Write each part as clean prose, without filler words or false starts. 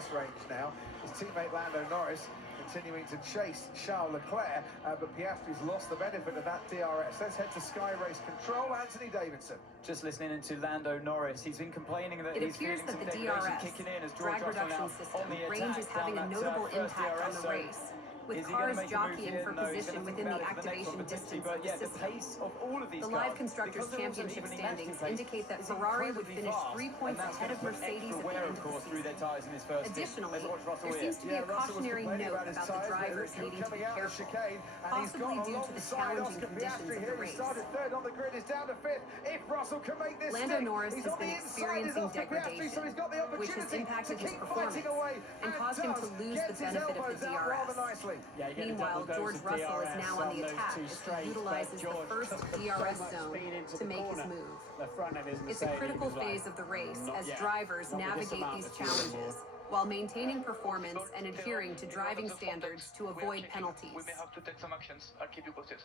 DRS range now. His teammate Lando Norris continuing to chase Charles Leclerc, but Piastri's lost the benefit of that DRS. Let's head to Sky Race Control. Anthony Davidson. Just listening into Lando Norris, he's been complaining that he's feeling some degradation kicking in as George Russell now on the attack. Range is having a notable impact on the race, with cars jockeying for position within the activation distance of the system. The Live Constructors' Championship standings indicate that Ferrari would finish 3 points ahead of Mercedes at the end of the season. Additionally, there seems to be a cautionary note about the drivers needing to be careful, possibly due to the challenging conditions of the race. Lando Norris has been experiencing degradation, which has impacted his performance and caused him to lose the benefit of the DRS. Meanwhile, George Russell is now on the attack as he utilizes the first DRS zone to make his move. It's a critical phase of the race as drivers navigate these challenges while maintaining performance and adhering to driving standards to avoid penalties. We may have to take some actions. I'll keep you posted.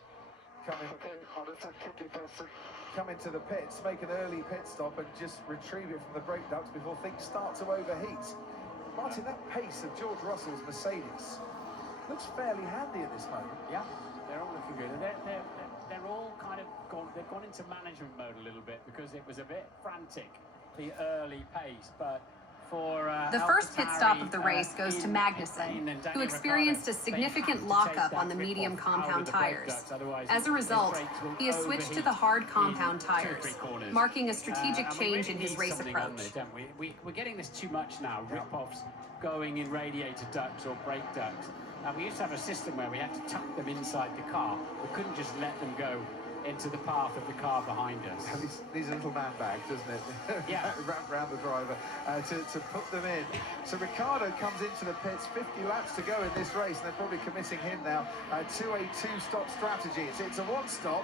Come into the pits, make an early pit stop and just retrieve it from the brake ducts before things start to overheat. Martin, that pace of George Russell's Mercedes looks fairly handy at this moment. Yeah, they're all looking good. They're all kind of they've gone into management mode a little bit because it was a bit frantic, the early pace, but for the first pit stop of the race goes to Magnussen, who experienced a significant lockup on the medium compound tires. As a result, he has switched to the hard compound tires, marking a strategic change in his race approach. We're getting this too much now, rip-offs going in radiator ducts or brake ducts. We used to have a system where we had to tuck them inside the car. We couldn't just let them go into the path of the car behind us. These are little man bags, doesn't it? Yeah. Wrapped around the driver to put them in. So Ricciardo comes into the pits, 50 laps to go in this race, and they're probably committing him now to a two-stop strategy. It's a one-stop,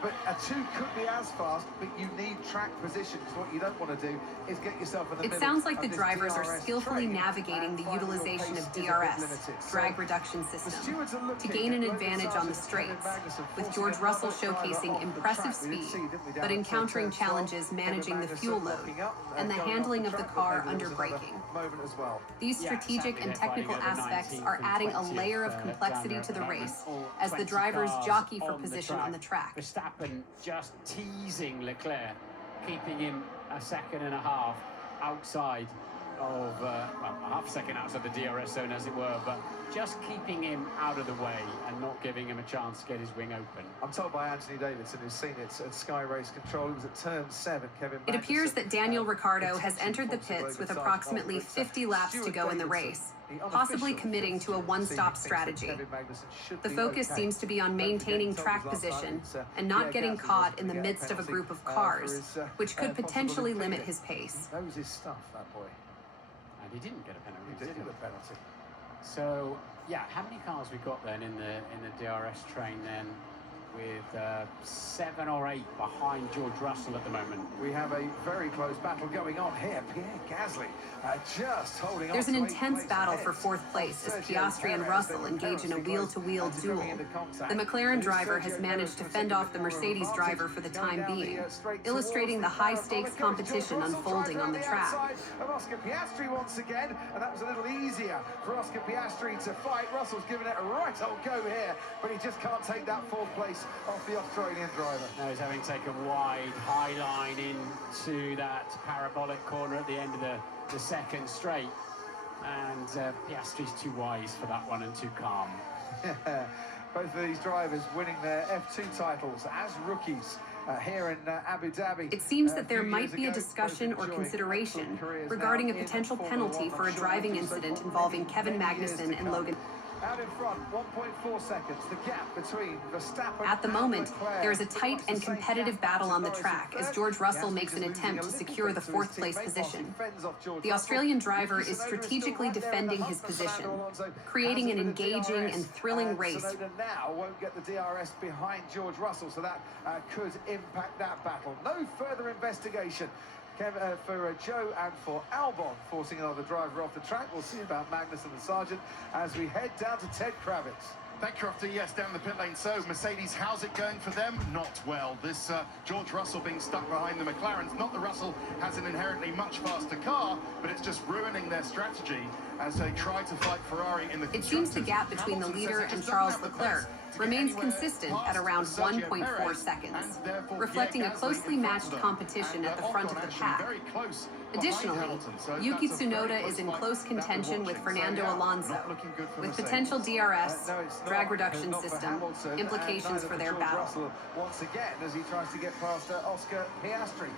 but a two could be as fast, but you need track positions. What you don't want to do is get yourself in the middle. It sounds like the drivers are skillfully navigating the utilization of DRS, drag reduction system, to gain an advantage on the straights, with George Russell showcasing impressive speed, but encountering challenges managing the fuel load and the handling of the car under braking. These strategic and technical aspects are adding a layer of complexity to the race as the drivers jockey for position on the track. Verstappen just teasing Leclerc, keeping him a second and a half outside of, well, a half second outside the DRS zone, as it were, but just keeping him out of the way and not giving him a chance to get his wing open. I'm told by Anthony Davidson, who's seen it at Sky Race Control, it was at turn 7, Kevin Magnussen. It appears that Daniel Ricciardo has entered the pits with approximately 50 laps to go in the race, possibly committing to a one-stop strategy. The focus seems to be on maintaining track position and not getting caught in the midst of a group of cars, which could potentially limit his pace. That was his stuff, that boy. And he didn't get a penalty. He did get a penalty. So, yeah, how many cars we got then in the DRS train then, with 7 or 8 behind George Russell at the moment? We have a very close battle going on here. Pierre Gasly just holding on. There's an intense battle for 4th place as Piastri and Russell engage in a wheel-to-wheel duel. The McLaren driver has managed to fend off the Mercedes driver for the time being, illustrating the high-stakes competition unfolding on the track. Oscar Piastri once again, and that was a little easier for Oscar Piastri to fight. Russell's given it a right old go here, but he just can't take that 4th place off the Australian driver. Now he's having taken wide, high line into that parabolic corner at the end of the second straight, and Piastri's too wise for that one and too calm. Both of these drivers winning their F2 titles as rookies here in Abu Dhabi. It seems that there might be a discussion or consideration regarding a potential penalty for a driving incident involving Kevin Magnussen and Logan. Out in front, 1.4 seconds, the gap between Verstappen. At the moment, there is a tight and competitive battle on the track as George Russell makes an attempt to secure the 4th place position. The Australian driver is strategically defending his position, creating an engaging and thrilling race. Now won't get the DRS behind George Russell, so that could impact that battle. No further investigation for Joe and for Albon forcing another driver off the track. We'll see about Magnussen and Sargent as we head down to Ted Kravitz. Thank you, after yes, down the pit lane. So, Mercedes, how's it going for them? Not well. This George Russell being stuck behind the McLarens. Not that Russell has an inherently much faster car, but it's just ruining their strategy as they try to fight Ferrari in the It seems the gap between the leader and Charles Leclerc remains consistent at around 1.4 seconds, reflecting a closely matched competition at the front of the pack. Additionally, Yuki Tsunoda is in close contention with Fernando Alonso, with potential DRS, drag reduction system, implications for their battle. Once again, as he tries to get past Oscar Piastri.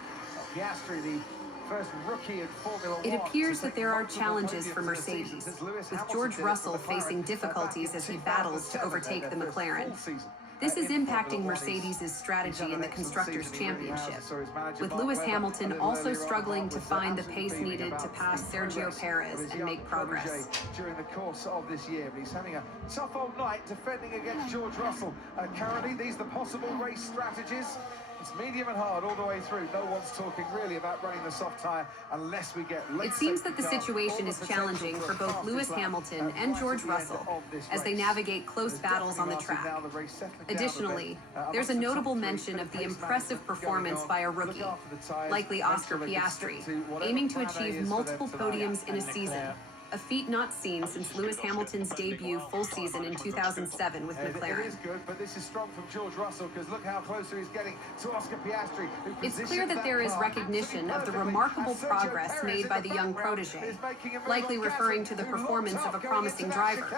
Piastri, the first rookie in Formula 1. It appears that there are challenges for Mercedes, with George Russell facing difficulties as he battles to overtake the McLaren. This is impacting Mercedes' strategy in the Constructors' Championship, with Lewis Hamilton also struggling to find the pace needed to pass Sergio Perez and make progress. During the course of this year, but he's having a tough old night defending against George Russell. Currently, these are the possible race strategies. It's medium and hard all the way through. No one's talking really about running the soft tyre unless we get late. It seems that the situation is challenging for both Lewis Hamilton and George Russell as they navigate close battles on the track. Additionally, there's a notable mention of the impressive performance by a rookie, likely Oscar Piastri, aiming to achieve multiple podiums in a season. A feat not seen since Lewis Hamilton's debut full season in 2007 with McLaren. It is good, but this is strong from George Russell because look how closer he's getting to Oscar Piastri. It's clear that there is recognition of the remarkable progress made by the young protege, likely referring to the performance of a promising driver.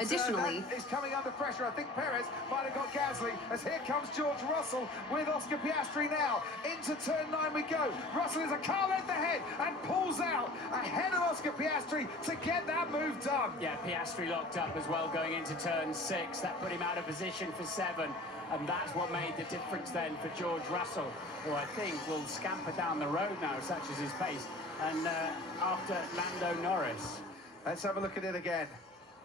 Additionally, he's coming under pressure. I think Perez might have got Gasly as here comes George Russell with Oscar Piastri now. Into turn 9 we go. Russell is a car length ahead and pulls out ahead of Oscar Piastri to get that move done. Yeah, Piastri locked up as well going into turn 6. That put him out of position for 7. And that's what made the difference then for George Russell, who I think will scamper down the road now, such as his pace. And after Lando Norris. Let's have a look at it again.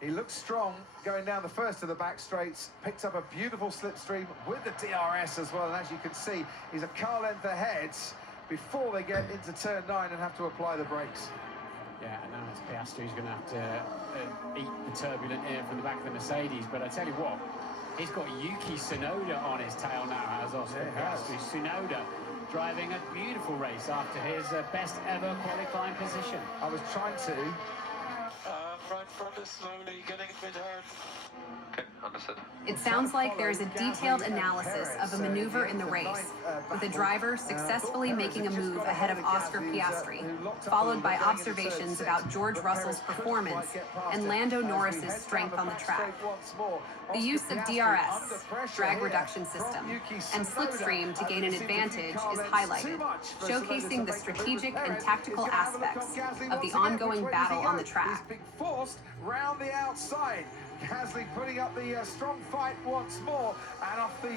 He looks strong going down the first of the back straights, picked up a beautiful slipstream with the DRS as well, and as you can see, he's a car length ahead before they get into turn 9 and have to apply the brakes. Yeah, and now it's Piastri's going to have to eat the turbulent air from the back of the Mercedes, but I tell you what, he's got Yuki Tsunoda on his tail now, as Oscar Piastri. Tsunoda driving a beautiful race after his best ever qualifying position. I was trying to... Right front is slowly getting a bit hard. Okay, understood. It sounds like there's a detailed analysis of a maneuver in the race, with a driver successfully making a move ahead of Oscar Piastri, followed by observations about George Russell's performance and Lando Norris's strength on the track. The use of DRS, drag reduction system, and slipstream to gain an advantage is highlighted, showcasing the strategic and tactical aspects of the ongoing battle on the track. He's being forced round the outside. Gasly putting up the strong fight once more, and off the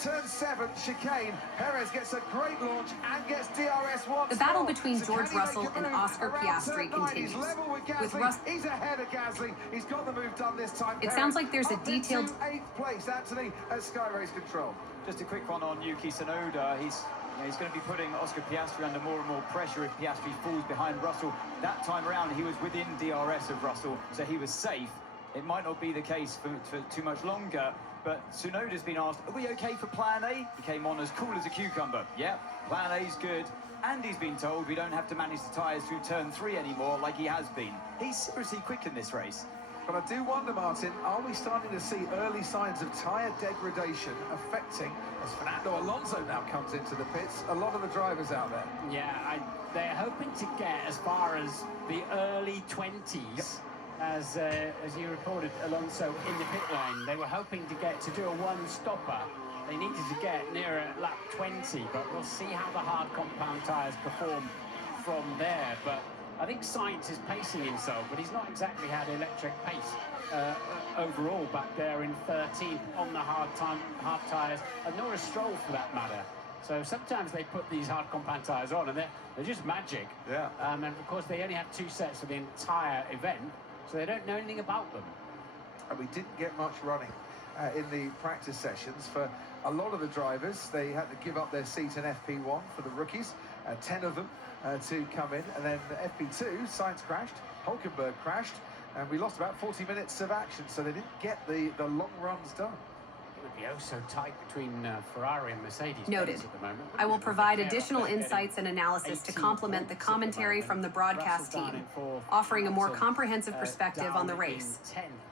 turn 7 chicane, Perez gets a great launch and gets DRS once. The battle between George Russell and Oscar Piastri continues. With he's ahead of Gasly. He's got the move done this time. It sounds like there's a detailed 8th place. Anthony at Sky Race Control. Just a quick one on Yuki Tsunoda. He's going to be putting Oscar Piastri under more and more pressure if Piastri falls behind Russell. That time around, he was within DRS of Russell, so he was safe. It might not be the case for too much longer, but Tsunoda's been asked, are we okay for plan A? He came on as cool as a cucumber. Yeah, plan A's good. And he's been told we don't have to manage the tyres through turn 3 anymore like he has been. He's seriously quick in this race. But I do wonder, Martin, are we starting to see early signs of tyre degradation affecting, as Fernando Alonso now comes into the pits, a lot of the drivers out there? Yeah, they're hoping to get as far as the early 20s. As you reported, Alonso in the pit lane, they were hoping to get to do a one-stopper. They needed to get nearer lap 20, but we'll see how the hard compound tyres perform from there. But I think Sainz is pacing himself, but he's not exactly had electric pace overall back there in 13th on the hard tyres, and nor a Stroll for that matter. So sometimes they put these hard compound tyres on, and they're just magic. Yeah. And of course, they only have 2 sets for the entire event, so they don't know anything about them. And we didn't get much running in the practice sessions for a lot of the drivers. They had to give up their seat in FP1 for the rookies, 10 of them to come in, and then FP2, Sainz crashed, Hulkenberg crashed, And we lost about 40 minutes of action, so they didn't get the long runs done. It would be oh so tight between Ferrari and Mercedes Noted. at the moment. I will provide additional insights and analysis to complement the commentary from the broadcast team, offering a more comprehensive perspective on the race.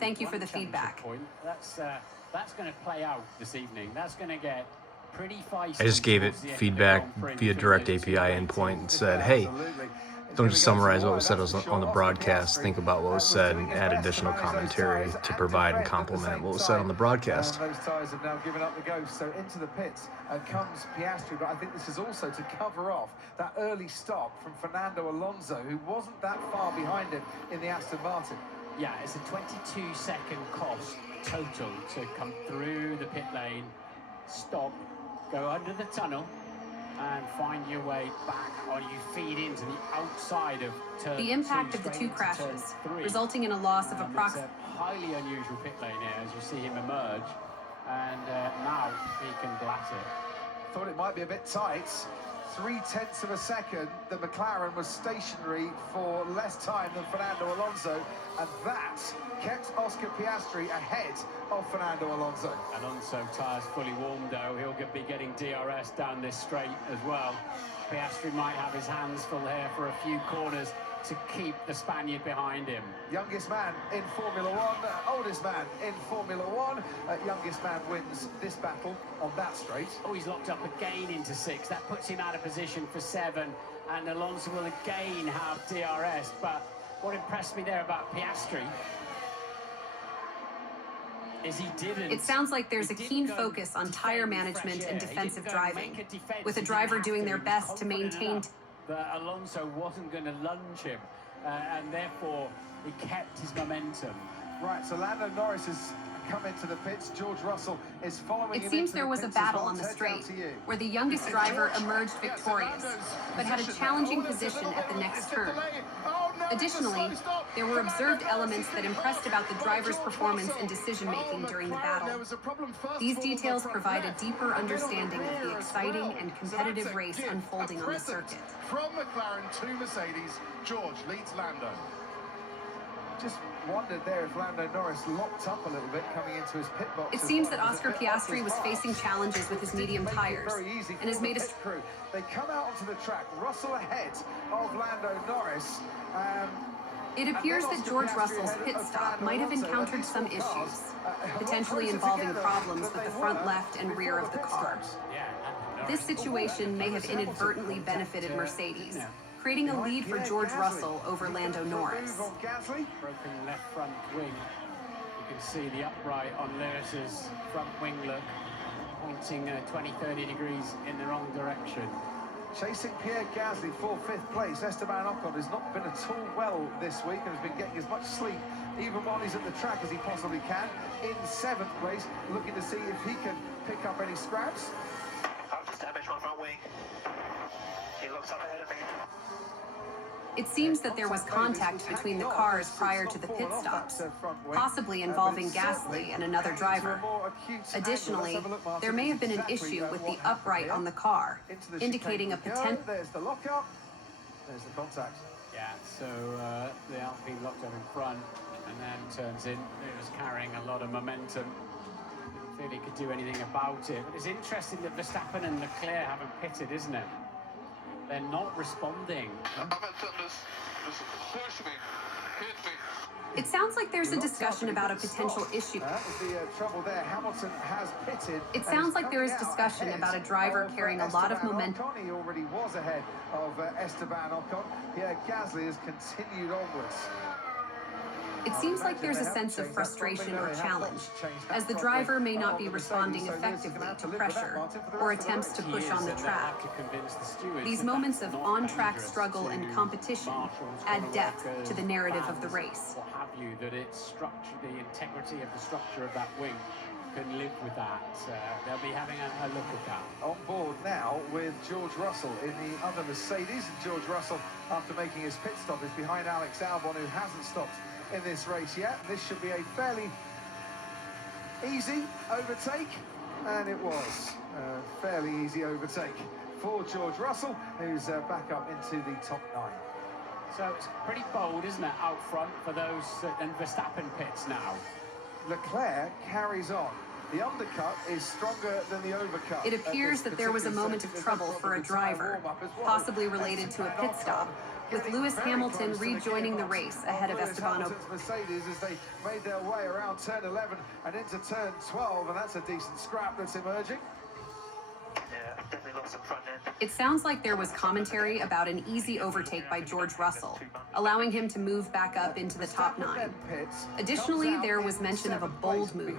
Thank you for the feedback. That's going to play out this evening. That's going to get pretty feisty. I just gave it feedback via direct API endpoint and said, hey, don't just summarize what was said on the broadcast. Think about what was said and add additional commentary to provide and complement what was said on the broadcast. Those tyres have now given up the ghost, so into the pits comes Piastri, but I think this is also to cover off that early stop from Fernando Alonso, who wasn't that far behind him in the Aston Martin. Yeah, it's a 22-second cost total to come through the pit lane, stop, go under the tunnel, and find your way back, or you feed into the outside of turn The impact 2, of the two straight into crashes, turn 3. resulting in a loss of It's approximately... a highly unusual pit lane here as you see him emerge, and now he can blat it. Thought it might be a bit tight. 0.3 of a second, the McLaren was stationary for less time than Fernando Alonso, and that kept Oscar Piastri ahead of Fernando Alonso. Alonso tyres fully warmed though, he'll be getting DRS down this straight as well. Piastri might have his hands full here for a few corners to keep the Spaniard behind him. Youngest man in Formula One, oldest man in Formula One. Youngest man wins this battle on that straight. Oh, he's locked up again into 6. That puts him out of position for 7, and Alonso will again have DRS. But what impressed me there about Piastri is he didn't. It sounds like there's a keen focus on tire management and defensive driving, with a driver doing their best to maintain... But Alonso wasn't going to lunge him, and therefore he kept his momentum. Right, so Lando Norris has come into the pits. George Russell is following him. It seems there was a battle on the straight, where the youngest driver emerged victorious, but had a challenging position at the next turn. Additionally, there were observed elements that impressed about the driver's performance and decision-making during the battle. These details provide a deeper understanding of the exciting and competitive race unfolding on the circuit. From McLaren to Mercedes, George leads Lando. Just wondered there if Lando Norris locked up a little bit coming into his pit box. It seems that Oscar Piastri was facing challenges with his medium tires and has made a... They come out onto the track, Russell ahead of Lando Norris. It appears that George Russell's pit stop might have encountered some issues, potentially involving problems with the front left and rear of the car. This situation may have inadvertently benefited Mercedes, creating a lead for George Russell over Lando Norris. Broken left front wing. You can see the upright on Lewis's front wing look, pointing 20-30 degrees in the wrong direction. Chasing Pierre Gasly for 5th place. Esteban Ocon has not been at all well this week and has been getting as much sleep, even while he's at the track, as he possibly can. In 7th place, looking to see if he can pick up any scraps. I've just damaged my front wing. He looks up ahead of me. It seems that there was contact between the cars prior to the pit stops, possibly involving Gasly and another driver. Additionally, there may have been an issue with the upright on the car, indicating a potential... There's the lockup. There's the contact. Yeah, so the Alpine locked up in front and then turns in. It was carrying a lot of momentum. Didn't feel he could do anything about it. But it's interesting that Verstappen and Leclerc haven't pitted, isn't it? They're not responding. It sounds like there's a discussion about a potential issue. That was the trouble there. Hamilton has pitted. It sounds like there is discussion about a driver carrying a lot of momentum. He already was ahead of Esteban Ocon. Pierre Gasly has continued onwards. It seems like there's a sense of frustration or challenge, as the driver may not be responding effectively to pressure or attempts to push on the track. These moments of on-track struggle and competition add depth to the narrative of the race. What have you, that its structure, the integrity of the structure of that wing can live with that. They'll be having a look at that. On board now with George Russell in the other Mercedes. And George Russell, after making his pit stop, is behind Alex Albon, who hasn't stopped in this race yet. This should be a fairly easy overtake, and it was a fairly easy overtake for George Russell, who's back up into the top 9. So it's pretty bold, isn't it, out front for those, and Verstappen pits now. Leclerc carries on. The undercut is stronger than the overcut. It appears that there was a moment of trouble for a driver, possibly related to a pit stop, with Lewis Hamilton rejoining the race ahead of Esteban Ocon. Mercedes as they made their way around turn 11 and into turn 12, and that's a decent scrap that's emerging. Yeah, definitely lost some front end. It sounds like there was commentary about an easy overtake by George Russell, allowing him to move back up into the top 9. Additionally, there was mention of a bold move,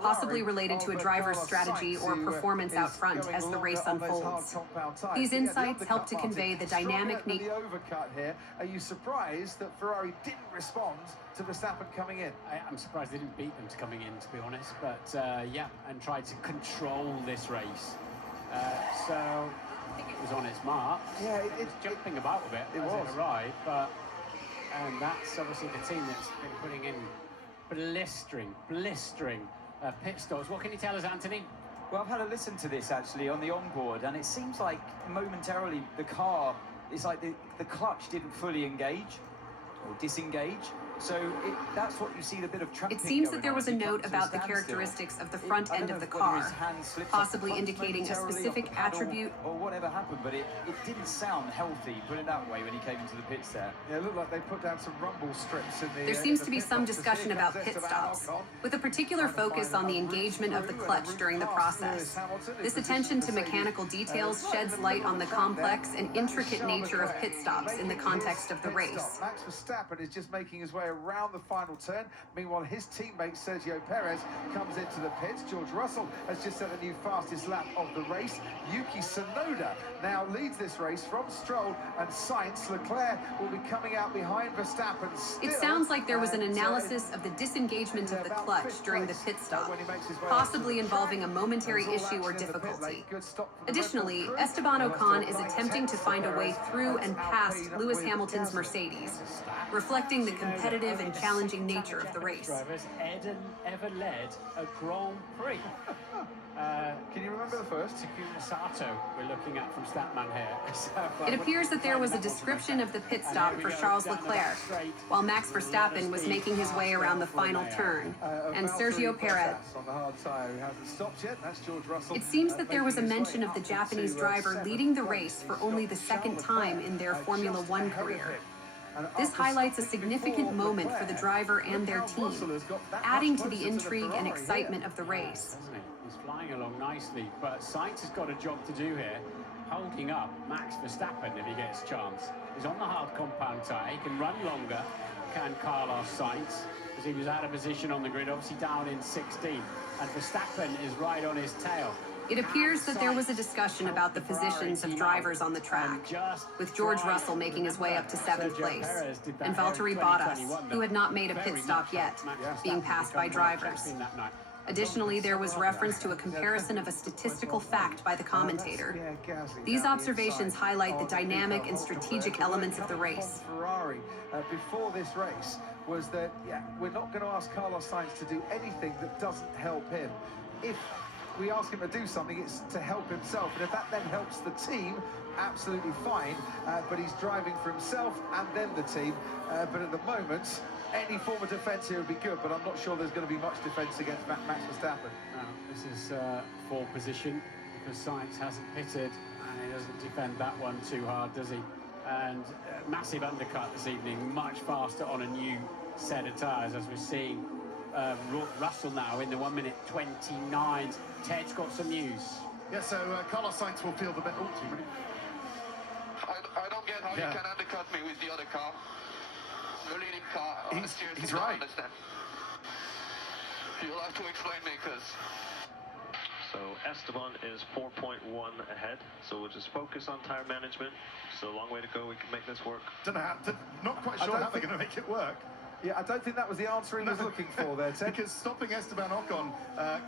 possibly related to a driver's strategy or performance out front as the race unfolds. These insights help to convey the dynamic nature. Are you surprised that Ferrari didn't respond to Verstappen coming in? I'm surprised they didn't beat them to coming in, to be honest. But yeah, and tried to control this race. So I think it was on its mark. Yeah, it's jumping about a bit as it arrived, but and that's obviously the team that's been putting in blistering pit stops. What can you tell us, Anthony? Well, I've had a listen to this actually on the onboard, and it seems like momentarily the car, it's like the clutch didn't fully engage or disengage. So that's what you see, the bit of trapping. It seems that there was a note about the characteristics of the front end of the car, possibly indicating a specific attribute. Or whatever happened, but it didn't sound healthy, put it that way, when he came into the pits there. Yeah, it looked like they put down some rumble strips in the... There seems to be some discussion about pit stops, with a particular focus on the engagement of the clutch during the process. This attention to mechanical details sheds light on the complex and intricate nature of pit stops in the context of the race. Max Verstappen is just making his way around the final turn. Meanwhile, his teammate Sergio Perez comes into the pits. George Russell has just set a new fastest lap of the race. Yuki Tsunoda now leads this race from Stroll and Sainz. Leclerc will be coming out behind Verstappen still. It sounds like there was an analysis of the disengagement of the clutch during the pit stop, possibly involving a momentary issue or difficulty. Additionally, Esteban Ocon is attempting to find a way through and past Lewis Hamilton's Mercedes, reflecting the competitive and challenging nature of the race. Ever led a Grand Prix. Can you remember the first? Takuma Sato we're looking at from Statman here. It appears that there was a description of the pit stop for Charles Leclerc, while Max Verstappen was making his way around the final turn, and Sergio Perez. On the hard tire, who hasn't stopped yet. That's George Russell. It seems that there was a mention of the Japanese driver leading the race for only the second time in their Formula One career. This highlights a significant moment for the driver and their team, adding to the intrigue and excitement of the race. He's flying along nicely, but Sainz has got a job to do here, holding up Max Verstappen if he gets a chance. He's on the hard compound tyre, he can run longer, can Carlos Sainz, because he was out of position on the grid, obviously down in 16, and Verstappen is right on his tail. It appears that there was a discussion about the positions of drivers on the track, with George Russell making his way up to 7th place, and Valtteri Bottas, who had not made a pit stop yet, being passed by drivers. Additionally, there was reference to a comparison of a statistical fact by the commentator. These observations highlight the dynamic and strategic elements of the race. Ferrari before this race was that, we're not going to ask Carlos Sainz to do anything that doesn't help him. If we ask him to do something, it's to help himself, and if that then helps the team, absolutely fine, but he's driving for himself and then the team, but at the moment any form of defence here would be good, but I'm not sure there's going to be much defence against Max Verstappen. No, this is for position, because Sainz hasn't pitted and he doesn't defend that one too hard, does he? And massive undercut this evening, much faster on a new set of tyres, as we're seeing Russell now in the 1 minute 29. Ted's got some news. Yeah, so Carlos Sainz will feel the bit. I don't get how you can undercut me with the other car. The leading car. He's right. Understand. You'll have to explain me, because... So Esteban is 4.1 ahead, so we'll just focus on tire management. It's a long way to go, we can make this work. Not quite sure how they're going to make it work. Yeah, I don't think that was the answer he was looking for there, Ted. Because stopping Esteban Ocon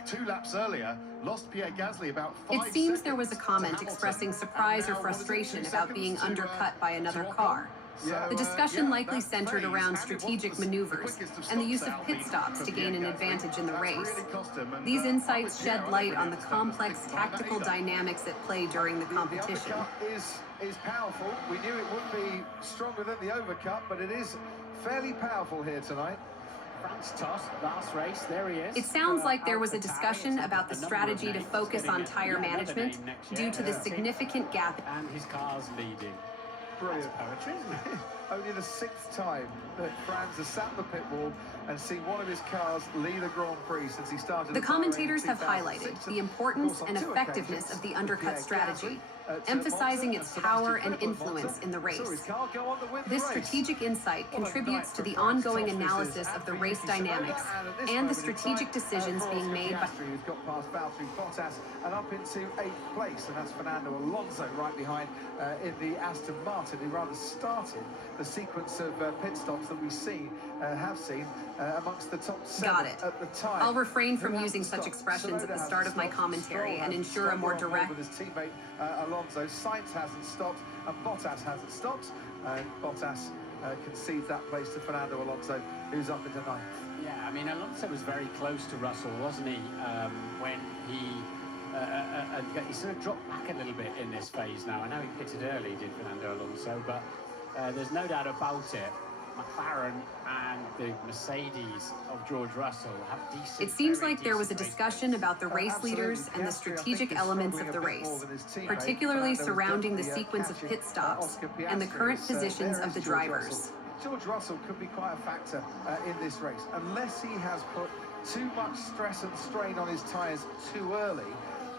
2 laps earlier lost Pierre Gasly about 5 seconds. It seems there was a comment expressing surprise or frustration about being undercut by another car. The discussion likely centered around strategic maneuvers and the use of pit stops to gain an advantage in the race. These insights shed light on the complex tactical dynamics at play during the competition. The undercut is powerful. We knew it would be stronger than the overcut, but it is fairly powerful here tonight. France toss, last race, there he is. It sounds like there was a discussion about the strategy to focus on tire management due to the significant gap. And his car's leading. Brilliant. That's poetry, isn't it? Only the 6th time that Franz has sat the pit wall and seen one of his cars lead a Grand Prix since he started. The commentators have highlighted the importance and effectiveness of the undercut strategy, emphasizing its power and influence in the race. This strategic insight contributes to the ongoing analysis of the race dynamics and the strategic decisions being made by who's got past Valtteri Bottas and up into 8th place, and that's Fernando Alonso right behind in the Aston Martin, who rather started the sequence of pit stops that we have seen amongst the top 7 at the time. I'll refrain from using such expressions at the start of my commentary and ensure a more direct. With his teammate Alonso, Sainz hasn't stopped and Bottas hasn't stopped, and Bottas concedes that place to Fernando Alonso, who's up into 9th. Yeah, I mean, Alonso was very close to Russell, wasn't he? When he sort of dropped back a little bit in this phase now. I know he pitted early, did Fernando Alonso, but there's no doubt about it. McLaren and the Mercedes of George Russell have decent. It seems like there was a discussion about the race leaders and the strategic elements of the race, particularly surrounding the sequence of pit stops and the current positions of the drivers. George Russell could be quite a factor in this race, unless he has put too much stress and strain on his tyres too early.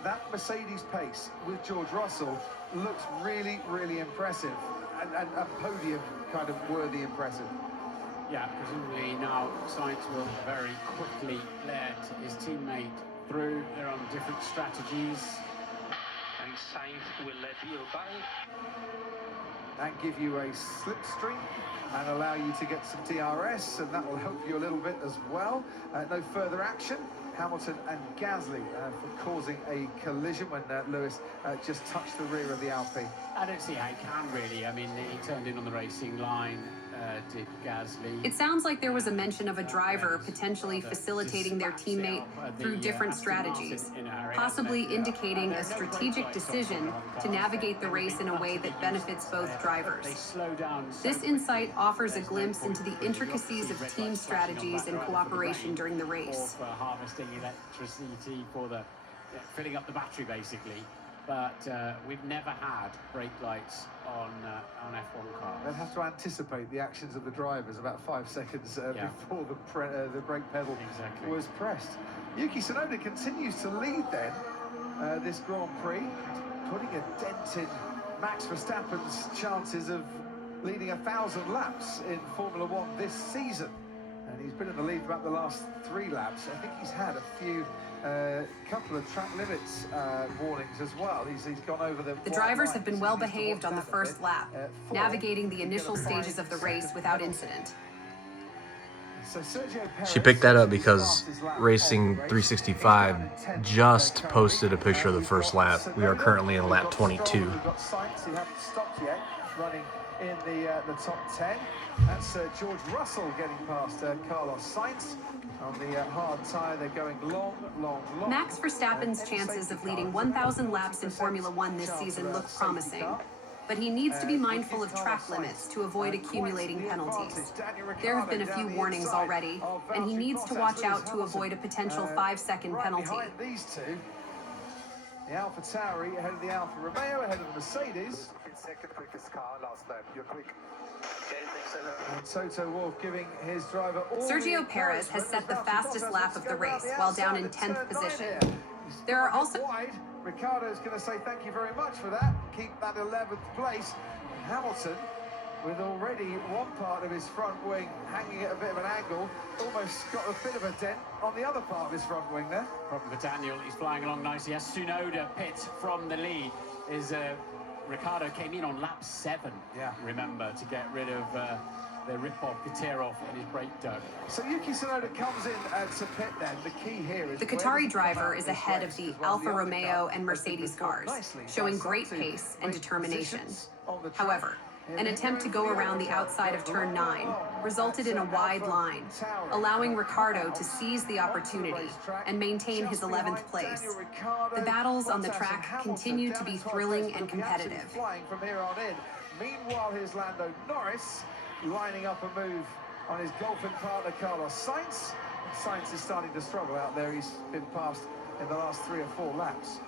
That Mercedes pace with George Russell looks really, really impressive, and a podium kind of worthy impressive. Yeah, presumably now Sainz will very quickly let his teammate through. They're on different strategies. And Sainz will let you by. And give you a slipstream and allow you to get some DRS, and that will help you a little bit as well. No further action. Hamilton and Gasly for causing a collision when Lewis just touched the rear of the Alpine. I don't see how he can really. I mean, he turned in on the racing line, did Gasly. It sounds like there was a mention of a driver potentially facilitating their teammate through different strategies, possibly indicating a strategic decision to navigate the race in a way that benefits both drivers. This insight offers a glimpse into the intricacies of team strategies and cooperation during the race. For harvesting electricity for the filling up the battery, basically. But we've never had brake lights on F1 cars. They'll have to anticipate the actions of the drivers about 5 seconds before the brake pedal was pressed. Yuki Tsunoda continues to lead then this Grand Prix, putting a dent in Max Verstappen's chances of leading 1,000 laps in Formula One this season. And he's been in the lead for about the last 3 laps. I think he's had a few couple of track limits warnings as well. He's gone over the drivers have been well behaved on the first lap, navigating the initial stages of the race without incident. So she picked that up because Racing 365 just posted a picture of the first lap. We are currently in lap 22. We've got Sainz, who hasn't stopped yet, running in the top 10. That's George Russell getting past Carlos Sainz on the hard tyre. They're going long. Max Verstappen's chances of leading 1,000 laps in Formula One this season look promising, but he needs to be mindful of track limits to avoid accumulating penalties. There have been a few warnings already, and he needs to watch out to avoid a potential 5-second penalty. Behind these two, the AlphaTauri ahead of the Alfa Romeo, ahead of the Mercedes. Second quickest car last lap. You're quick. And Toto Wolff giving his driver all Sergio Perez has set the fastest lap of the race while down in 10th position. There are also wide. Ricciardo's going to say thank you very much for that. Keep that 11th place. And Hamilton, with already one part of his front wing hanging at a bit of an angle, almost got a bit of a dent on the other part of his front wing there. Problem for Daniel, he's flying along nicely. As Tsunoda pits from the lead, Ricciardo came in on lap 7, remember, to get rid of the rip-off, the tear-off in his brake duct. So Yuki Tsunoda comes in to pit then. The key here is... The Qatari driver is ahead of the Alfa Romeo and Mercedes cars, showing great pace and determination. However, An attempt to go around the outside of turn 9 resulted in a wide line, allowing Ricciardo to seize the opportunity and maintain his 11th place. The battles on the track continue to be thrilling and competitive. Flying from here on in. Meanwhile, here's Lando Norris lining up a move on his golfing partner Carlos Sainz. Sainz is starting to struggle out there. He's been passed in the last 3 or 4 laps.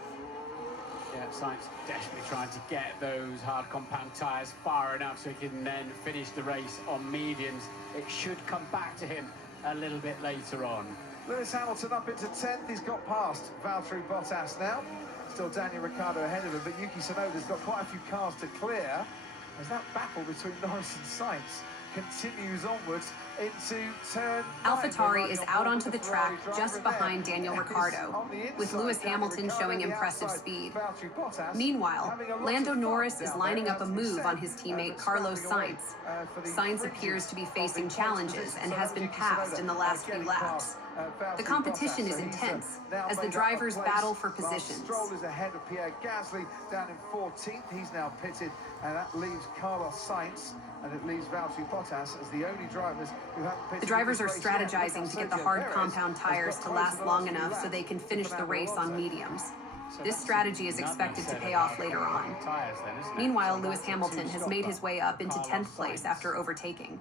Yeah, Sainz desperately trying to get those hard compound tyres far enough so he can then finish the race on mediums. It should come back to him a little bit later on. Lewis Hamilton up into 10th. He's got past Valtteri Bottas now. Still Daniel Ricciardo ahead of him, but Yuki Tsunoda's got quite a few cars to clear as that battle between Norris and Sainz continues onwards into turn 9. AlphaTauri is out onto the track just behind Daniel Ricciardo, with Lewis Hamilton showing impressive speed. Meanwhile, Lando Norris is lining up a move on his teammate Carlos Sainz. Sainz appears to be facing challenges and has been passed in the last few laps. The competition is intense as the drivers battle for positions. Stroll is ahead of Pierre Gasly down in 14th. He's now pitted, and that leaves Carlos Sainz, and it leaves Valtteri Bottas as the only drivers who haven't pitted. The drivers are strategizing to get the hard compound tires to last long enough so they can finish the race on mediums. This strategy is expected to pay off later on. Meanwhile, Lewis Hamilton has made his way up into 10th place after overtaking.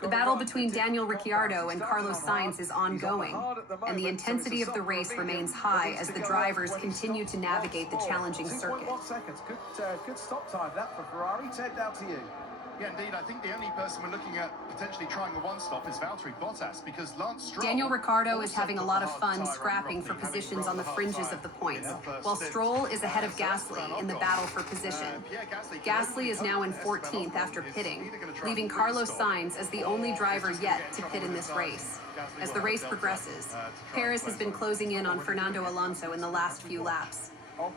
The battle between Daniel Ricciardo and Carlos Sainz is ongoing, and the intensity of the race remains high as the drivers continue to navigate the challenging circuit. 2.1 seconds. Good stop time that for Ferrari. Ted, down to you. Yeah, indeed. I think the only person we're looking at potentially trying a one-stop is Valtteri Bottas, because Lance Stroll... Daniel Ricciardo is having a lot of fun scrapping for positions on the fringes of the points, while Stroll is ahead of Gasly in the battle for position. Gasly is now in 14th after pitting, leaving Carlos Sainz as the only driver yet to pit in this race. As the race progresses, Perez has been closing in on Fernando Alonso in the last few laps.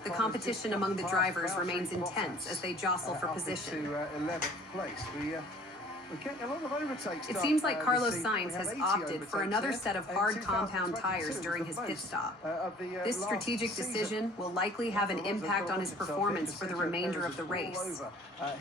The competition among the drivers remains intense as they jostle for position. 11th place. We're getting a lot of overtakes. It seems like Carlos Sainz has opted for another set of hard compound tires during his pit stop. This strategic decision will likely have an impact on his performance for the remainder of the race.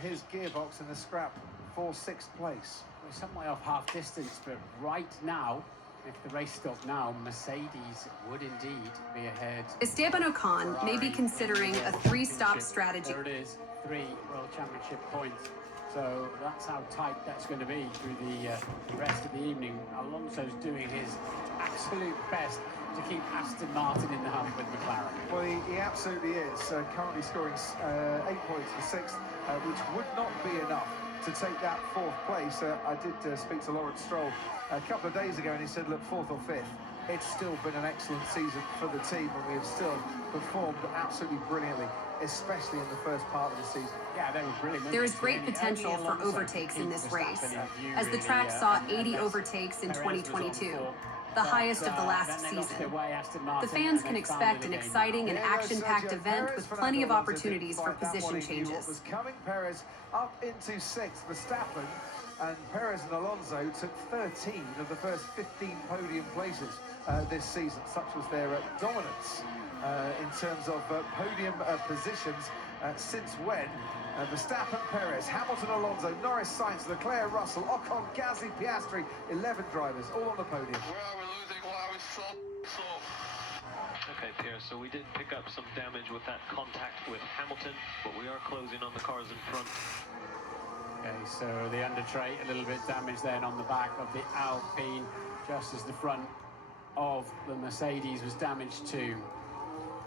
His gearbox in the scrap for 6th place. We're some way off half distance, but right now, if the race stopped now, Mercedes would indeed be ahead. Esteban Ocon may be considering a 3-stop strategy. There it is, 3 World Championship points. So that's how tight that's going to be through the rest of the evening. Alonso's doing his absolute best to keep Aston Martin in the hunt with McLaren. Well, he absolutely is. Currently scoring 8 points for 6th, which would not be enough to take that 4th place. I did speak to Lawrence Stroll a couple of days ago, and he said, look, 4th or 5th, it's still been an excellent season for the team, and we have still performed absolutely brilliantly, especially in the first part of the season. Yeah, they were brilliant. There is great potential for overtakes in this race, as the track saw 80 overtakes in 2022. The highest of the last season. The fans can expect an exciting and action-packed event with plenty of opportunities for position changes. Was coming. Perez up into 6th. Verstappen and Perez and Alonso took 13 of the first 15 podium places this season. Such was their dominance in terms of podium positions since when? Verstappen, Perez, Hamilton, Alonso, Norris, Sainz, Leclerc, Russell, Ocon, Gasly, Piastri, 11 drivers, all on the podium. Okay, Pierre, so we did pick up some damage with that contact with Hamilton, but we are closing on the cars in front. Okay, so the under tray a little bit damaged then on the back of the Alpine, just as the front of the Mercedes was damaged too.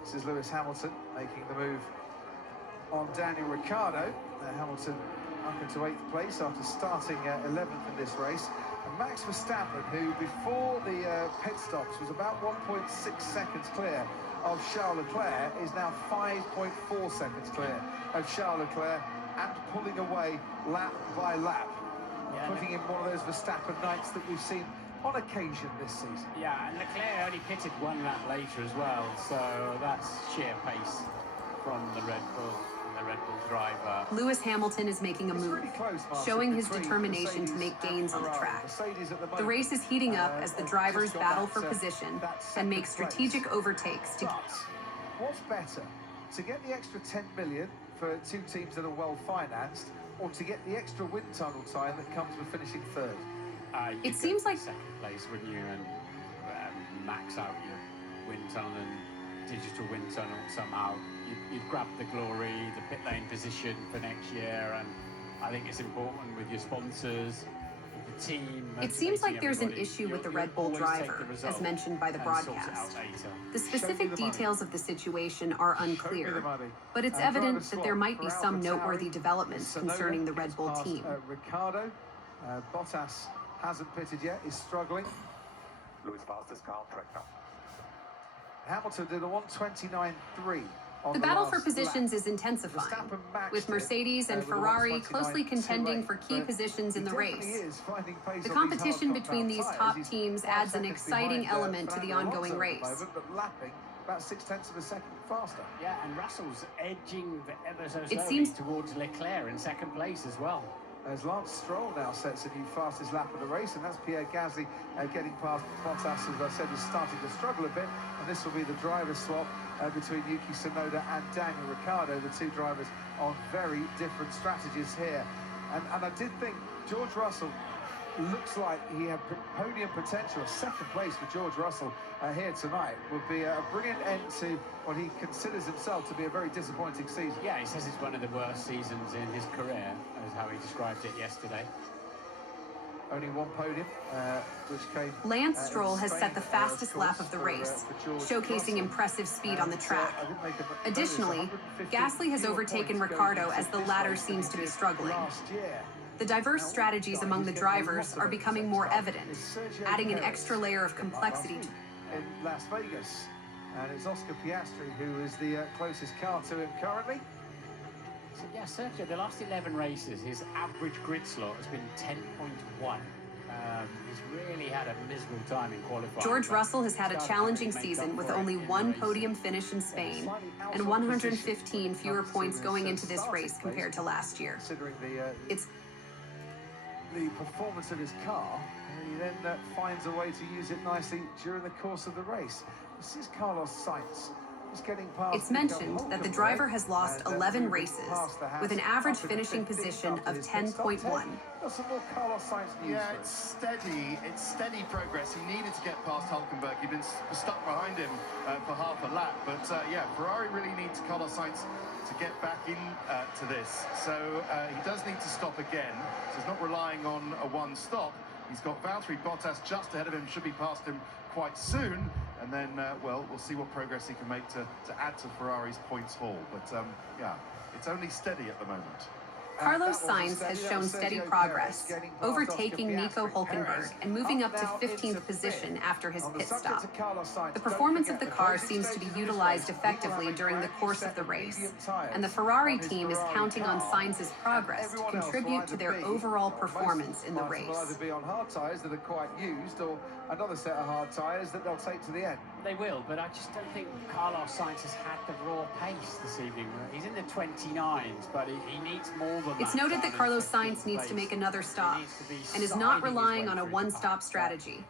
This is Lewis Hamilton making the move on Daniel Ricciardo. Hamilton up into 8th place after starting 11th in this race. And Max Verstappen, who before the pit stops was about 1.6 seconds clear of Charles Leclerc, is now 5.4 seconds clear of Charles Leclerc and pulling away lap by lap, putting in one of those Verstappen nights that we've seen on occasion this season. Yeah, and Leclerc only pitted 1 lap later as well, so that's sheer pace from the Red Bull driver. Lewis Hamilton is making a move, showing his determination to make gains on the track. The race is heating up as the drivers battle for position and make strategic overtakes to... What's better, to get the extra 10 million for 2 teams that are well financed, or to get the extra wind tunnel time that comes with finishing third? It seems like second place, wouldn't you, and max out your wind tunnel and digital wind tunnel somehow. You've grabbed the glory, the pit lane position for next year, and I think it's important with your sponsors, with the team. It seems like there's an issue with the Red Bull driver, as mentioned by the broadcast. The specific details of the situation are unclear, but it's evident that there might be some noteworthy developments concerning the Red Bull team. Ricardo, Bottas hasn't pitted yet, is struggling. Lewis fastest car on track now. Hamilton did a 1:29.3. The battle for positions is intensifying, with Mercedes and Ferrari closely contending for key positions in the race. The competition between these top teams adds an exciting element to the ongoing race. But lapping about 0.6 of a second faster. Yeah, and Russell's edging ever so slowly towards Leclerc in second place as well. As Lance Stroll now sets a new fastest lap of the race, and that's Pierre Gasly getting past Bottas, as I said, is starting to struggle a bit, and this will be the driver swap between Yuki Tsunoda and Daniel Ricciardo, the two drivers on very different strategies here. And I did think George Russell looks like he had podium potential. A second place for George Russell here tonight would be a brilliant end to what he considers himself to be a very disappointing season. Yeah, he says it's one of the worst seasons in his career, is how he described it yesterday. Only one podium, which came... Lance Stroll has set the fastest lap of the race, showcasing impressive speed on the track. Additionally, Gasly has overtaken Ricciardo as the latter seems to be struggling. The diverse strategies among the drivers are becoming more evident, adding an extra layer of complexity to in Las Vegas, and it's Oscar Piastri who is the closest car to him currently. So yeah, Sergio, the last 11 races, his average grid slot has been 10.1. He's really had a miserable time in qualifying. George Russell has had a challenging season with only one podium finish in Spain and 115 fewer points going into this race compared to last year. Considering the performance of his car, he then finds a way to use it nicely during the course of the race. This is Carlos Sainz. He's getting past. It's mentioned that the driver has lost 11 races, with an average finishing position of 10.1. Some more Carlos Sainz news. Yeah, it's steady progress. He needed to get past Hülkenberg. He'd been stuck behind him for half a lap. But yeah, Ferrari really needs Carlos Sainz to get back in to this. So he does need to stop again. So he's not relying on a one stop. He's got Valtteri Bottas just ahead of him, should be past him quite soon. And then, well, we'll see what progress he can make to add to Ferrari's points haul. But yeah, it's only steady at the moment. Carlos Sainz has shown steady progress, overtaking Nico Hülkenberg and moving up to 15th position after his pit stop. The performance of the car seems to be utilized effectively during the course of the race, and the Ferrari team is counting on Sainz's progress to contribute to their overall performance in the race. Will either be on hard tyres that are quite used, or another set of hard tyres that they'll take to the end. They will, but I just don't think Carlos Sainz has had the raw pace this evening. He's in the 29s, but he needs more than that. It's noted that Carlos Sainz needs to make another stop and is not relying on a one-stop strategy.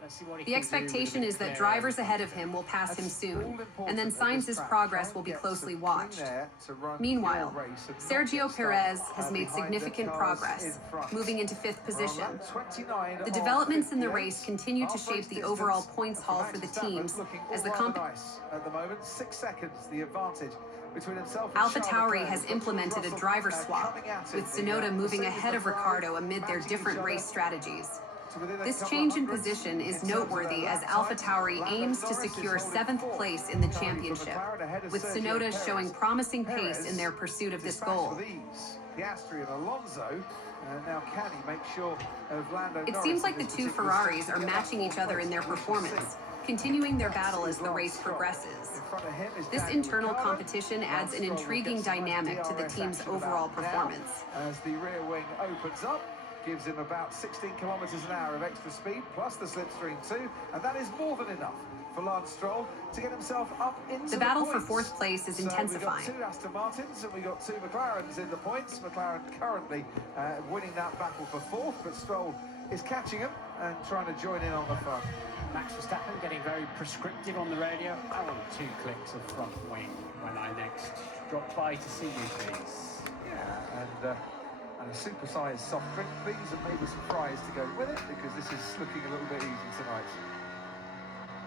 The expectation is that drivers ahead of him will pass him soon, and then Sainz's progress will be closely watched. Meanwhile, Sergio Perez has made significant progress, moving into 5th position. The developments in the race continue to shape the overall points haul for the teams as the at the moment, 6 seconds the advantage between himself and AlphaTauri has implemented a driver swap, with Tsunoda moving ahead of Ricciardo amid their different race strategies. This change in position is noteworthy as AlphaTauri aims to secure 7th place in the championship, with Tsunoda showing promising pace in their pursuit of this goal. Piastri and Alonso. Now can he make sure of Lando It seems like the two Ferraris are matching each other in their performance, continuing their battle as the race progresses. This internal competition adds an intriguing dynamic to the team's overall performance. As the rear wing opens up, gives him about 16 kilometers an hour of extra speed, plus the slipstream too, and that is more than enough for Lance Stroll to get himself up into the battle for 4th place is intensifying. So we've got 2 Aston Martins and we've got 2 McLarens in the points. McLaren currently winning that battle for 4th, but Stroll is catching him and trying to join in on the fun. Max Verstappen getting very prescriptive on the radio. I want 2 clicks of front wing when I next drop by to see you, please. Yeah, and And a supersized soft drink, please, and maybe some fries to go with it, because this is looking a little bit easy tonight.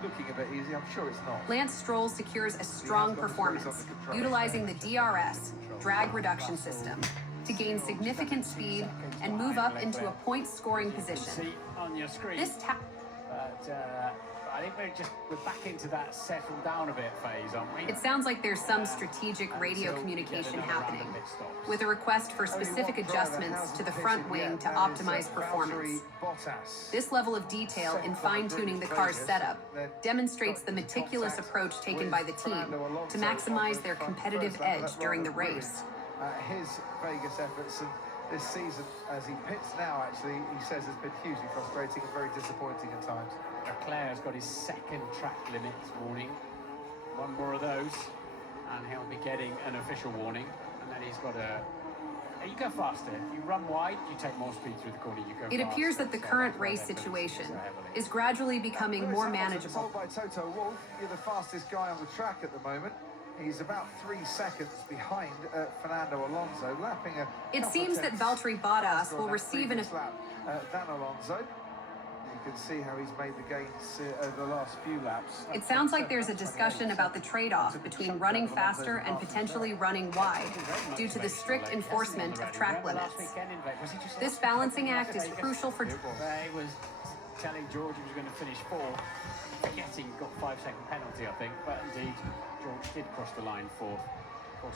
Looking a bit easy, I'm sure it's not. Lance Stroll secures a strong performance, utilizing the DRS, drag reduction system, to gain significant speed and move up into a point-scoring position. On your screen. This I think we're back into that settle down a bit phase, aren't we? It sounds like there's some strategic radio communication happening, with a request for specific adjustments to the front wing to optimize performance. This level of detail in fine-tuning the car's setup demonstrates the meticulous approach taken by the team to maximize their competitive edge during the race. His Vegas efforts and this season, as he pits now, actually, he says has been hugely frustrating and very disappointing at times. Leclerc has got his second track limits warning. One more of those, and he'll be getting an official warning. And then he's got you go faster. You run wide, you take more speed through the corner, you go faster. It appears that the current race situation is gradually becoming more manageable. Told by Toto Wolff, you're the fastest guy on the track at the moment. He's about 3 seconds behind Fernando Alonso, lapping a... It seems that Valtteri Bottas will receive an... than Alonso. You can see how he's made the gains over the last few laps. It sounds like there's a discussion about the trade-off between running faster and potentially running wide due to the strict enforcement of track limits. This balancing act is crucial for... He was telling George he was going to finish 4th, forgetting he got 5-second penalty, I think, but indeed George did cross the line for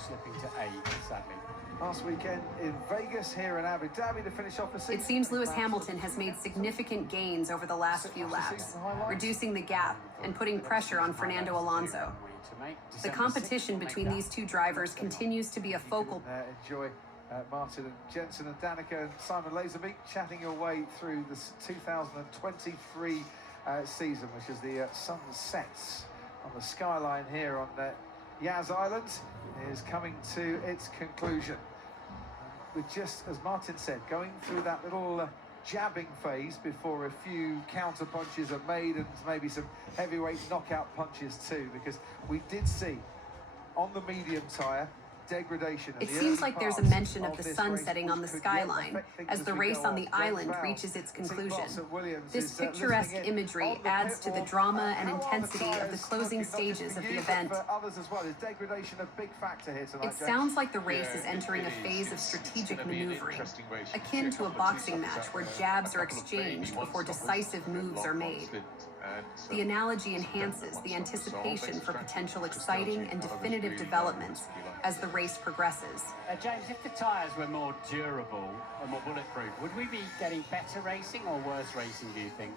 slipping to 8, sadly. Last weekend in Vegas, here in Abu Dhabi to finish off the season. It seems Lewis Hamilton has made significant gains over the last few laps, reducing the gap and putting pressure on Fernando Alonso. The competition between these two drivers continues to be a focal... Enjoy Martin and Jensen and Danica and Simon Lazenby chatting your way through the 2023 season, which is the sun sets on the skyline here on Yas Island, is coming to its conclusion. With just, as Martin said, going through that little jabbing phase before a few counter punches are made and maybe some heavyweight knockout punches too, because we did see on the medium tyre degradation. It seems like there's a mention of the sun setting on the skyline as the race on the island reaches its conclusion. This picturesque imagery adds to the drama and intensity of the closing stages of the event. It sounds like the race is entering a phase of strategic maneuvering, akin to a boxing match where jabs are exchanged before decisive moves are made. The analogy enhances the anticipation for potential exciting and definitive developments as the race progresses. James, if the tyres were more durable and more bulletproof, would we be getting better racing or worse racing, do you think?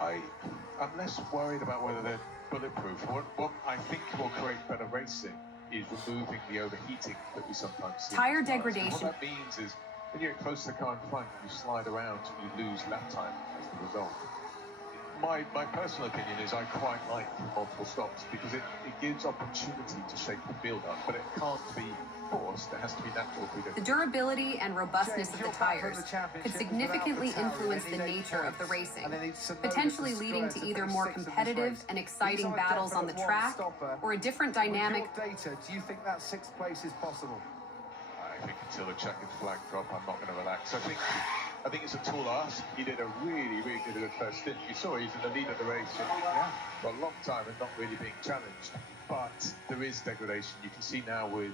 I'm less worried about whether they're bulletproof. What I think will create better racing is removing the overheating that we sometimes see. Tire degradation. What that means is when you get close to the car in front, you slide around and you lose lap time as the result. My personal opinion is I quite like multiple stops because it gives opportunity to shake the field up, but it can't be forced. It has to be natural. The durability and robustness of the tires could significantly influence the nature of the racing, potentially leading to either more competitive and exciting battles on the track or a different dynamic. Data, do you think that 6th place is possible? I think until the checkered flag drop, I'm not going to relax. I think it's a tall ask. He did a really, really good first stint. You saw he's in the lead of the race for a long time and not really being challenged. But there is degradation. You can see now with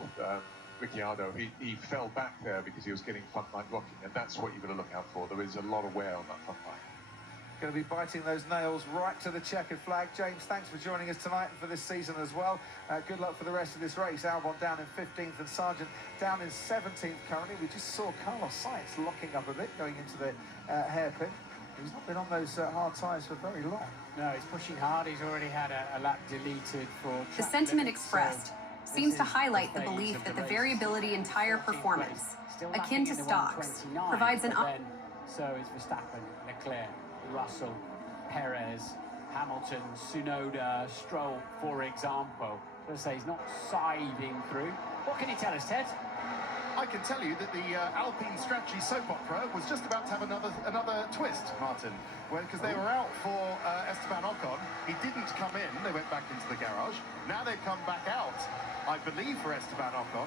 Ricciardo, he fell back there because he was getting front line rocking, and that's what you've got to look out for. There is a lot of wear on that front line. Going to be biting those nails right to the checkered flag. James, thanks for joining us tonight and for this season as well. Good luck for the rest of this race. Albon down in 15th and Sargent down in 17th currently. We just saw Carlos Sainz locking up a bit going into the hairpin. He's not been on those hard tyres for very long. No, he's pushing hard. He's already had a lap deleted for track The sentiment limits, expressed seems to highlight the belief that the variability in tire performance, akin to stocks, provides an... So is Verstappen, Leclerc, Russell, Perez, Hamilton, Tsunoda, Stroll, for example. Let's say he's not siding through. What can you tell us, Ted? I can tell you that the Alpine strategy soap opera was just about to have another twist, Martin. Because they were out for Esteban Ocon. He didn't come in. They went back into the garage. Now they've come back out, I believe, for Esteban Ocon.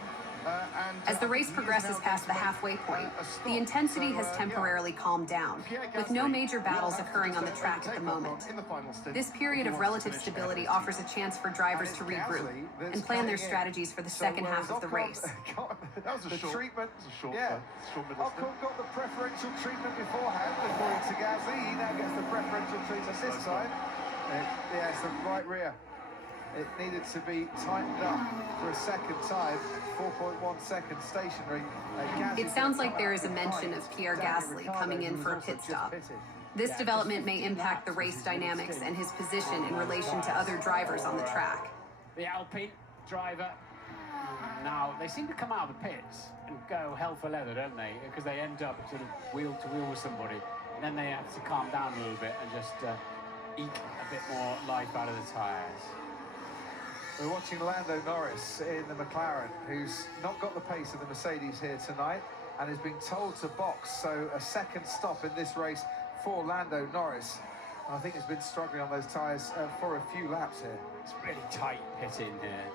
As the race progresses past the halfway point, the intensity has temporarily calmed down, with no major battles occurring on the track at the moment. This period of relative stability offers a chance for drivers to regroup and plan their strategies for the second half of the race. That was a short treatment. Ocon got the preferential treatment beforehand, according to Gasly. He now gets the preferential treatment this time. Yeah, it's the right rear. It needed to be tightened up for a second time, 4.1 seconds stationary. It sounds like there is a mention of Pierre Gasly coming in for a pit stop. This development may impact the race dynamics and his position in relation to other drivers on the track. The Alpine driver, now they seem to come out of the pits and go hell for leather, don't they? Because they end up sort of wheel to wheel with somebody. And then they have to calm down a little bit and just eke a bit more life out of the tyres. We're watching Lando Norris in the McLaren, who's not got the pace of the Mercedes here tonight and is being told to box. So a second stop in this race for Lando Norris. I think he's been struggling on those tyres for a few laps here. It's really tight pit in here.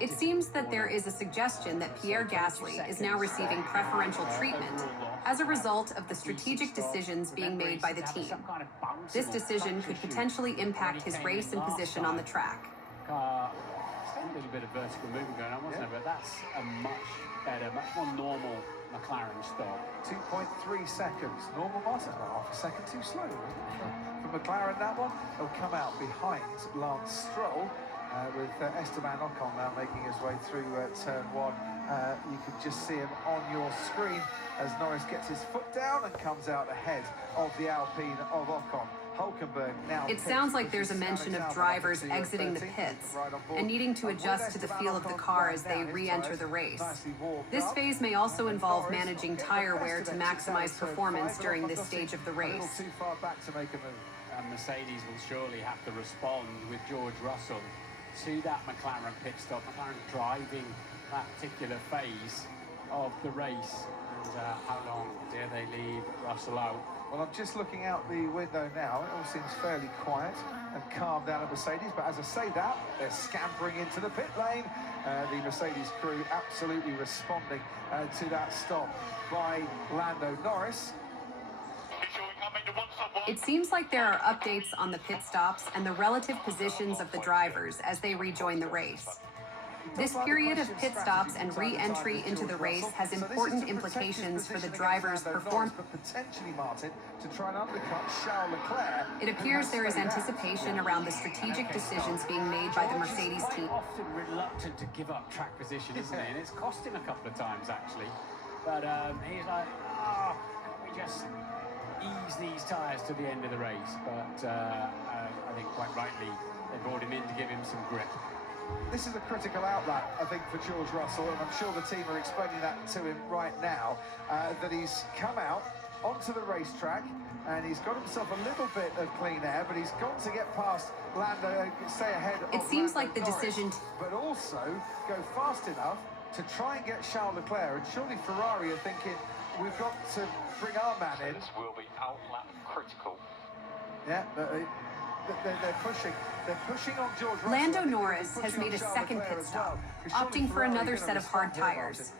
It seems that there is a suggestion that Pierre Gasly is now receiving preferential treatment as a result of the strategic decisions being made by the team. This decision could potentially impact his race and position on the track. A little bit of vertical movement going on, wasn't it? But that's a much better, much more normal McLaren stop. 2.3 seconds. Normal Martin, well, half a second too slow, wasn't it? For McLaren, that one, he'll come out behind Lance Stroll. With Esteban Ocon now making his way through turn one. You can just see him on your screen as Norris gets his foot down and comes out ahead of the Alpine of Ocon. Hulkenberg now. It sounds like there's a mention of drivers exiting the pits and needing to adjust to the feel of the car as they re-enter the race. This phase may also involve managing tire wear to maximize performance during this stage of the race. Too far back to make a move. And Mercedes will surely have to respond with George Russell to that McLaren pit stop. McLaren driving that particular phase of the race. And how long dare they leave Russell out? Well, I'm just looking out the window now. It all seems fairly quiet and calm down at Mercedes. But as I say that, they're scampering into the pit lane. The Mercedes crew absolutely responding to that stop by Lando Norris. It seems like there are updates on the pit stops and the relative positions of the drivers as they rejoin the race. This period of pit stops and re-entry into the race has important implications for the driver's performance. It appears there is anticipation around the strategic decisions being made by the Mercedes team. Often reluctant to give up track position, isn't he? And it's cost him a couple of times, actually. But he's like, we just ease these tyres to the end of the race. But I think quite rightly, they brought him in to give him some grip. This is a critical outlet, I think, for George Russell, and I'm sure the team are explaining that to him right now, that he's come out onto the racetrack and he's got himself a little bit of clean air, but he's got to get past Lando, stay ahead of It seems Lando like the Norris, decision but also go fast enough to try and get Charles Leclerc. And surely Ferrari are thinking, we've got to bring our man in. This will be outlap critical. Yeah, they're pushing. They're pushing on George Russell. Lando Norris has made a second pit stop, opting for another set of hard tires.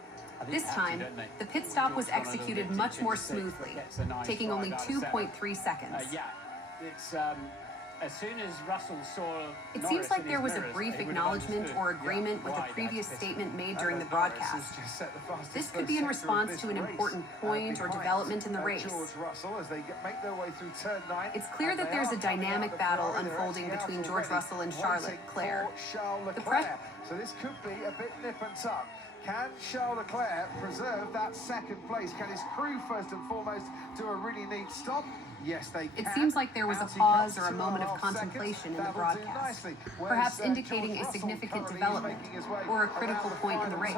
This time, the pit stop was executed much more smoothly, taking only 2.3 seconds. Yeah, it's as soon as Russell saw It seems like there was a brief acknowledgement or agreement with a previous statement made during the broadcast. This could be in response to an important point or development in the race. It's clear that there's a dynamic battle unfolding between George Russell and Charles Leclerc. So this could be a bit nip and tuck. Can Charles Leclerc preserve that second place? Can his crew first and foremost do a really neat stop? Yes, they can. It seems like there was a pause or a moment of contemplation in the broadcast, perhaps indicating a significant development or a critical point in the race.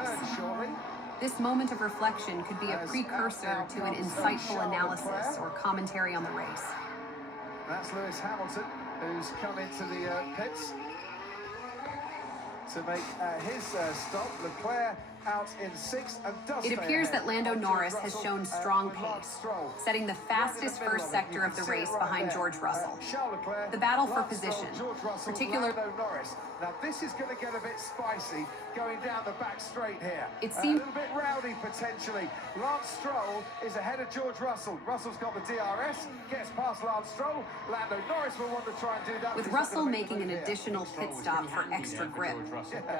This moment of reflection could be a precursor to an insightful analysis or commentary on the race. That's Lewis Hamilton, who's come into the pits to make his stop. Leclerc out in 6th and does It stay appears ahead that Lando of George Norris has Russell shown strong and Lance pace, Stroll. setting the fastest first sector of the race behind George Russell. Charles Leclerc, The battle for Lance Stroll, position, George Russell, particular. Lando Norris. Now this is going to get a bit spicy going down the back straight here. It A seems little bit rowdy potentially. Lance Stroll is ahead of George Russell. Russell's got the DRS, gets past Lance Stroll. Lando Norris will want to try and do that. With Russell making an additional pit stop for extra grip,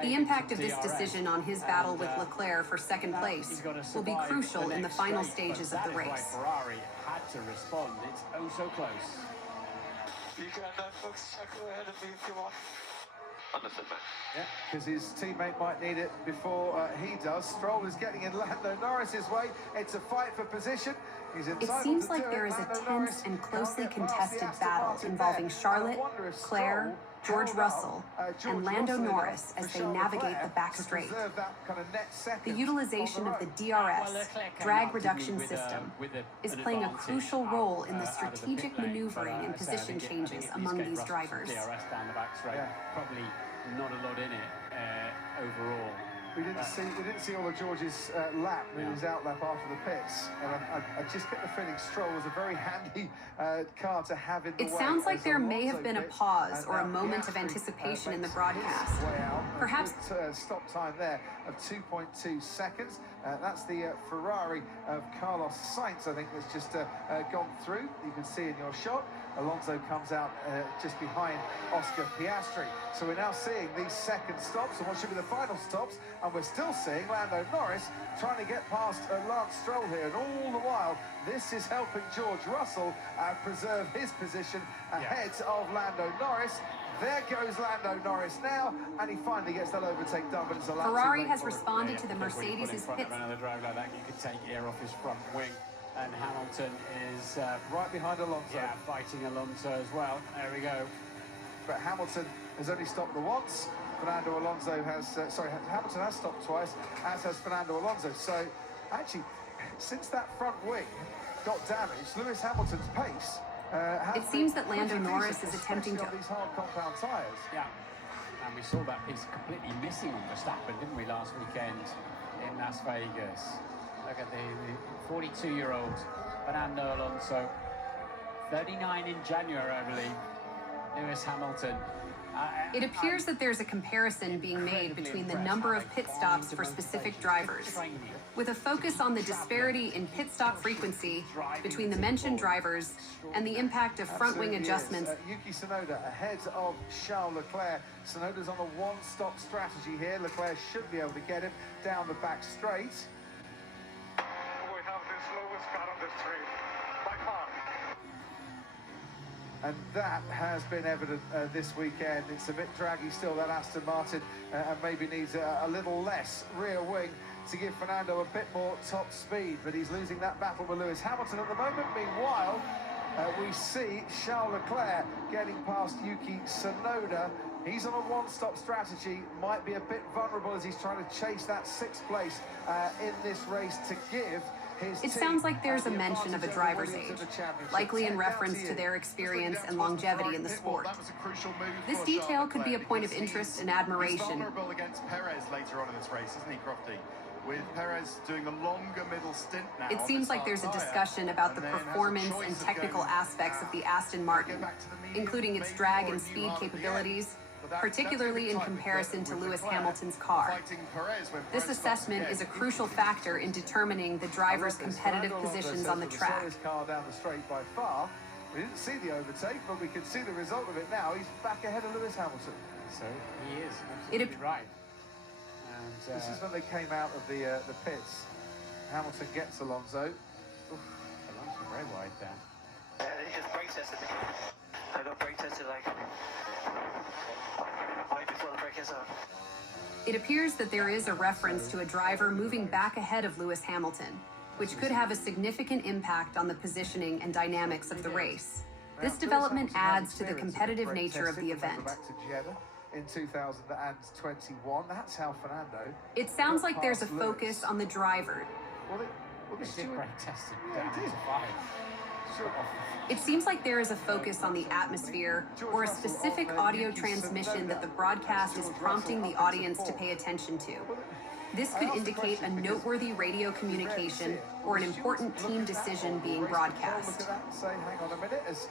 the impact of this decision on his battle with Leclerc for second place will be crucial in the final stages of the race. Ferrari had to respond. It's oh so close. You can folks go ahead of me if you want. Understood, man. Yeah, because his teammate might need it before he does. Stroll is getting in Lando Norris's way. It's a fight for position. He's It seems like there is a tense and closely contested battle involving Charlotte, Claire, George Russell, and Lando Norris as they navigate the back straight. The utilization of the DRS, drag reduction system, is playing a crucial role in the strategic maneuvering and position changes among these drivers. DRS down the back straight. Probably not a lot in it overall. We didn't see all of George's lap in his outlap after the pits, and I just get the feeling Stroll was a very handy car to have in the way. It sounds like there may have been a pause or a moment of anticipation in the broadcast. Perhaps stop time there of 2.2 seconds. That's the Ferrari of Carlos Sainz, I think, that's just gone through. You can see in your shot. Alonso comes out just behind Oscar Piastri. So we're now seeing these second stops and what should be the final stops, and we're still seeing Lando Norris trying to get past Lance Stroll here, and all the while this is helping George Russell preserve his position ahead of Lando Norris. There goes Lando Norris now, and he finally gets that overtake done, but it's a lap Ferrari has responded to the Mercedes' pit. Another drive like that, you could take air off his front wing. And Hamilton is right behind Alonso. Yeah, fighting Alonso as well. There we go. But Hamilton has only stopped the once. Fernando Alonso has, Hamilton has stopped twice, as has Fernando Alonso. So, actually, since that front wing got damaged, Lewis Hamilton's pace it seems that Lando Norris is attempting to... these hard compound tyres. Yeah, and we saw that piece completely missing on Verstappen, didn't we, last weekend in Las Vegas? Look at the 42-year-old Fernando Alonso, 39 in January, I believe. Lewis Hamilton. It appears that there's a comparison being made between the number of pit stops for specific drivers, with a focus on the disparity in pit stop frequency between the mentioned drivers and the impact of front wing adjustments. Yuki Tsunoda ahead of Charles Leclerc. Tsunoda's on a one-stop strategy here. Leclerc should be able to get him down the back straight. We have the slowest car on the street, by far. And that has been evident this weekend. It's a bit draggy still, that Aston Martin, and maybe needs a little less rear wing to give Fernando a bit more top speed. But he's losing that battle with Lewis Hamilton at the moment. Meanwhile, we see Charles Leclerc getting past Yuki Tsunoda. He's on a one-stop strategy, might be a bit vulnerable as he's trying to chase that sixth place in this race to give his It sounds like there's a mention of a driver's age, likely in reference to their experience and longevity in the sport. This detail could be a point of interest and admiration. He's vulnerable against Perez later on in this race, isn't he, Crofty? With Perez doing the longer middle stint now. It seems like there's a discussion about the performance and technical aspects of the Aston Martin, including its drag and speed capabilities, particularly in comparison to Lewis Hamilton's car. This assessment is a crucial factor in determining the driver's competitive positions on the track. Car down the straight by far. We didn't see the overtake, but we can see the result of it now. He's back ahead of Lewis Hamilton. So he is absolutely right. And, this is when they came out of the pits. Hamilton gets Alonso. Oof, Alonso very wide there. He just brake tested. I got brake tested like right before the brake is up. It appears that there is a reference to a driver moving back ahead of Lewis Hamilton, which could have a significant impact on the positioning and dynamics of the race. This development adds to the competitive nature of the event. In 2021, that's how Fernando. It sounds like there's a focus on the driver. They did brake tested down to 5. It seems like there is a focus on the atmosphere or a specific audio transmission that the broadcast is prompting the audience to pay attention to. This could indicate a noteworthy radio communication or an important team decision being broadcast. Look at that and say, hang on a minute, as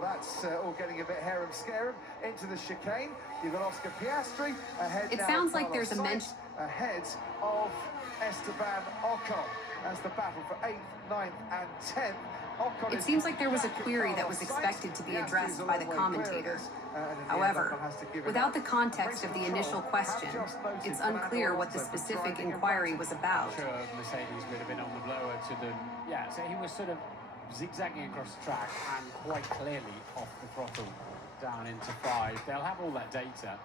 that's all getting a bit harem-scarum into the chicane. You've got Oscar Piastri ahead. It now sounds like Carlos there's a mention ahead of Esteban Ocon as the battle for 8th, 9th, and 10th. It seems like there was a query that was expected to be addressed by the commentator. However, without the context of the initial question, it's unclear what the specific inquiry was about. I'm sure Mercedes would have been on the blower to the... Yeah, so he was sort of zigzagging across the track and quite clearly off the throttle down into 5. They'll have all that data,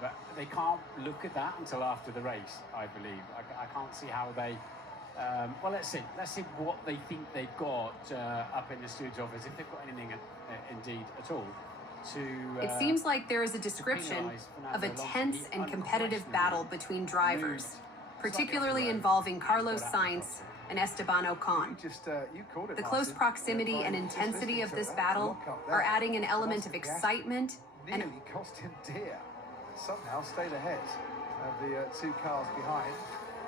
but they can't look at that until after the race, I believe. I can't see how they... well, let's see what they think they've got up in the steward's office, if they've got anything indeed at all. It seems like there is a description of a tense and competitive battle between drivers, particularly involving Carlos Sainz and Esteban Ocon. The close proximity and intensity of this battle are adding an element of excitement and nearly cost him dear. Somehow stayed ahead of the two cars behind.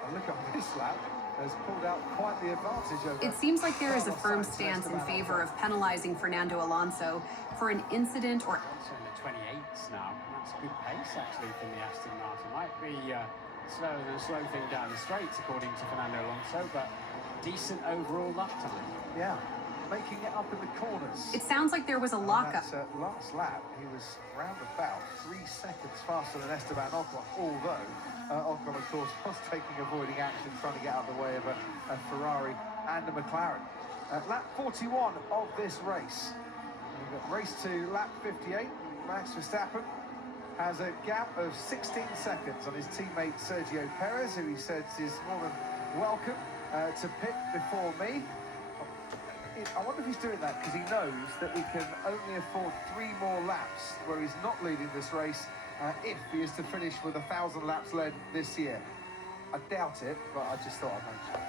And look on this lap. Has pulled out quite the advantage over. It seems like there is a firm stance in favor of penalizing Fernando Alonso for an incident or... So in the 28s now, that's a good pace actually from the Aston Martin. Might be slower than a slow thing down the straights according to Fernando Alonso, but decent overall lap time. Yeah, making it up in the corners. It sounds like there was a lockup. Last lap, he was round about 3 seconds faster than Esteban Ocon, although Ocon, of course, was avoiding action, trying to get out of the way of a Ferrari and a McLaren. Lap 41 of this race. We've got race to lap 58. Max Verstappen has a gap of 16 seconds on his teammate Sergio Perez, who he says is more than welcome to pit before me. I wonder if he's doing that because he knows that we can only afford 3 more laps where he's not leading this race if he is to finish with 1,000 laps led this year. I doubt it, but I just thought I'd mention it.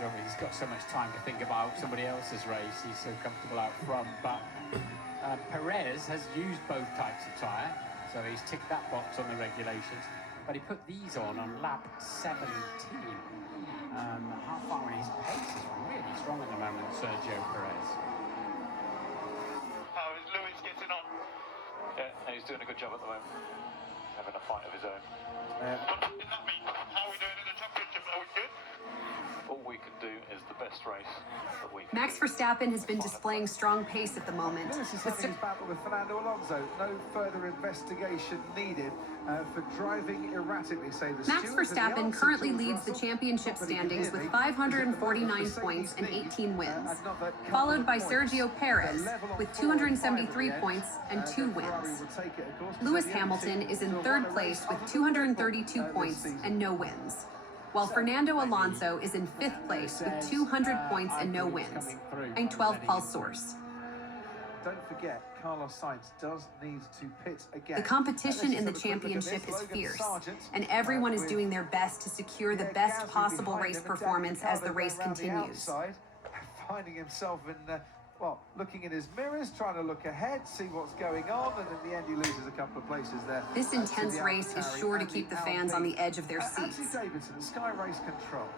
Yeah, he's got so much time to think about somebody else's race. He's so comfortable out front. But Perez has used both types of tyre, so he's ticked that box on the regulations. But he put these on lap 17. How far in his pace is really strong at the moment, Sergio Perez. How is Lewis getting on? Yeah, he's doing a good job at the moment. Having a fight of his own. What does that mean? How are we doing in the championship? Are we good? All we can do is the best race that we can. Max Verstappen has been displaying strong pace at the moment. Lewis is having his battle with Fernando Alonso. No further investigation needed for driving erratically, say the Max Verstappen currently leads the championship standings with 549 points and 18 wins, followed by Sergio Perez with 273 points and 2 wins. Lewis Hamilton is in 3rd place with 232 points and no wins, while Fernando Alonso is in 5th place with 200 points and no wins. I'm 12 Pulse Source. Don't forget, Carlos Sainz does need to pit again. The competition in the championship is fierce, and everyone is doing their best to secure the best possible race performance as the race continues. Finding himself in, well, looking in his mirrors, trying to look ahead, see what's going on, and in the end he loses a couple of places there. This intense race is sure to keep the fans on the edge of their seats. Anthony Davidson, Sky Race Control.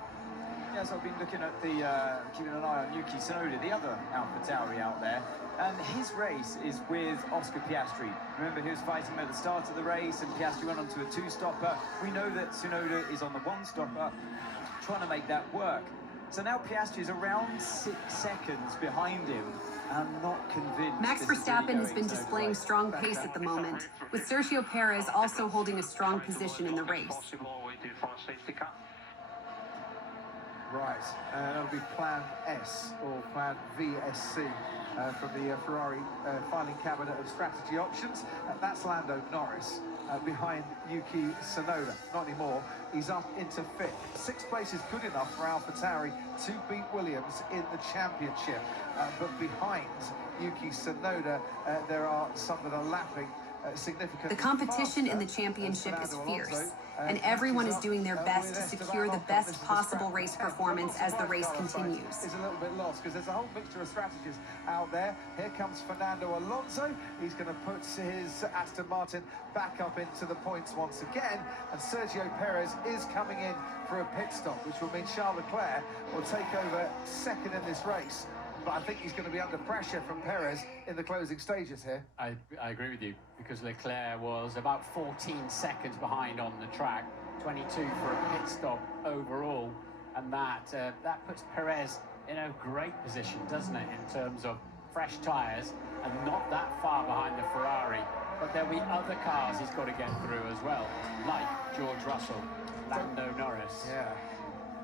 Yes, I've been looking at keeping an eye on Yuki Tsunoda, the other AlphaTauri out there, and his race is with Oscar Piastri. Remember, he was fighting him at the start of the race, and Piastri went onto a 2-stopper. We know that Tsunoda is on the 1-stopper, trying to make that work. So now Piastri is around 6 seconds behind him. I'm not convinced. Max Verstappen has been displaying strong pace at the moment, with Sergio Perez also holding a strong position in the race. Right, that'll be Plan S or Plan VSC from the Ferrari filing cabinet of strategy options. That's Lando Norris behind Yuki Tsunoda. Not anymore. He's up into 5th. 6th place is good enough for AlphaTauri to beat Williams in the championship. But behind Yuki Tsunoda, there are some that are lapping significant. The competition in the championship is fierce, and everyone is doing their best to secure the best possible race performance as the race continues. Is a little bit lost because there's a whole mixture of strategies out there. Here comes Fernando Alonso. He's going to put his Aston Martin back up into the points once again, and Sergio Perez is coming in for a pit stop, which will mean Charles Leclerc will take over second in this race. But I think he's going to be under pressure from Perez in the closing stages here. I agree with you, because Leclerc was about 14 seconds behind on the track, 22 for a pit stop overall, and that puts Perez in a great position, doesn't it, in terms of fresh tyres and not that far behind the Ferrari. But there'll be other cars he's got to get through as well, like George Russell, Lando Norris. Yeah.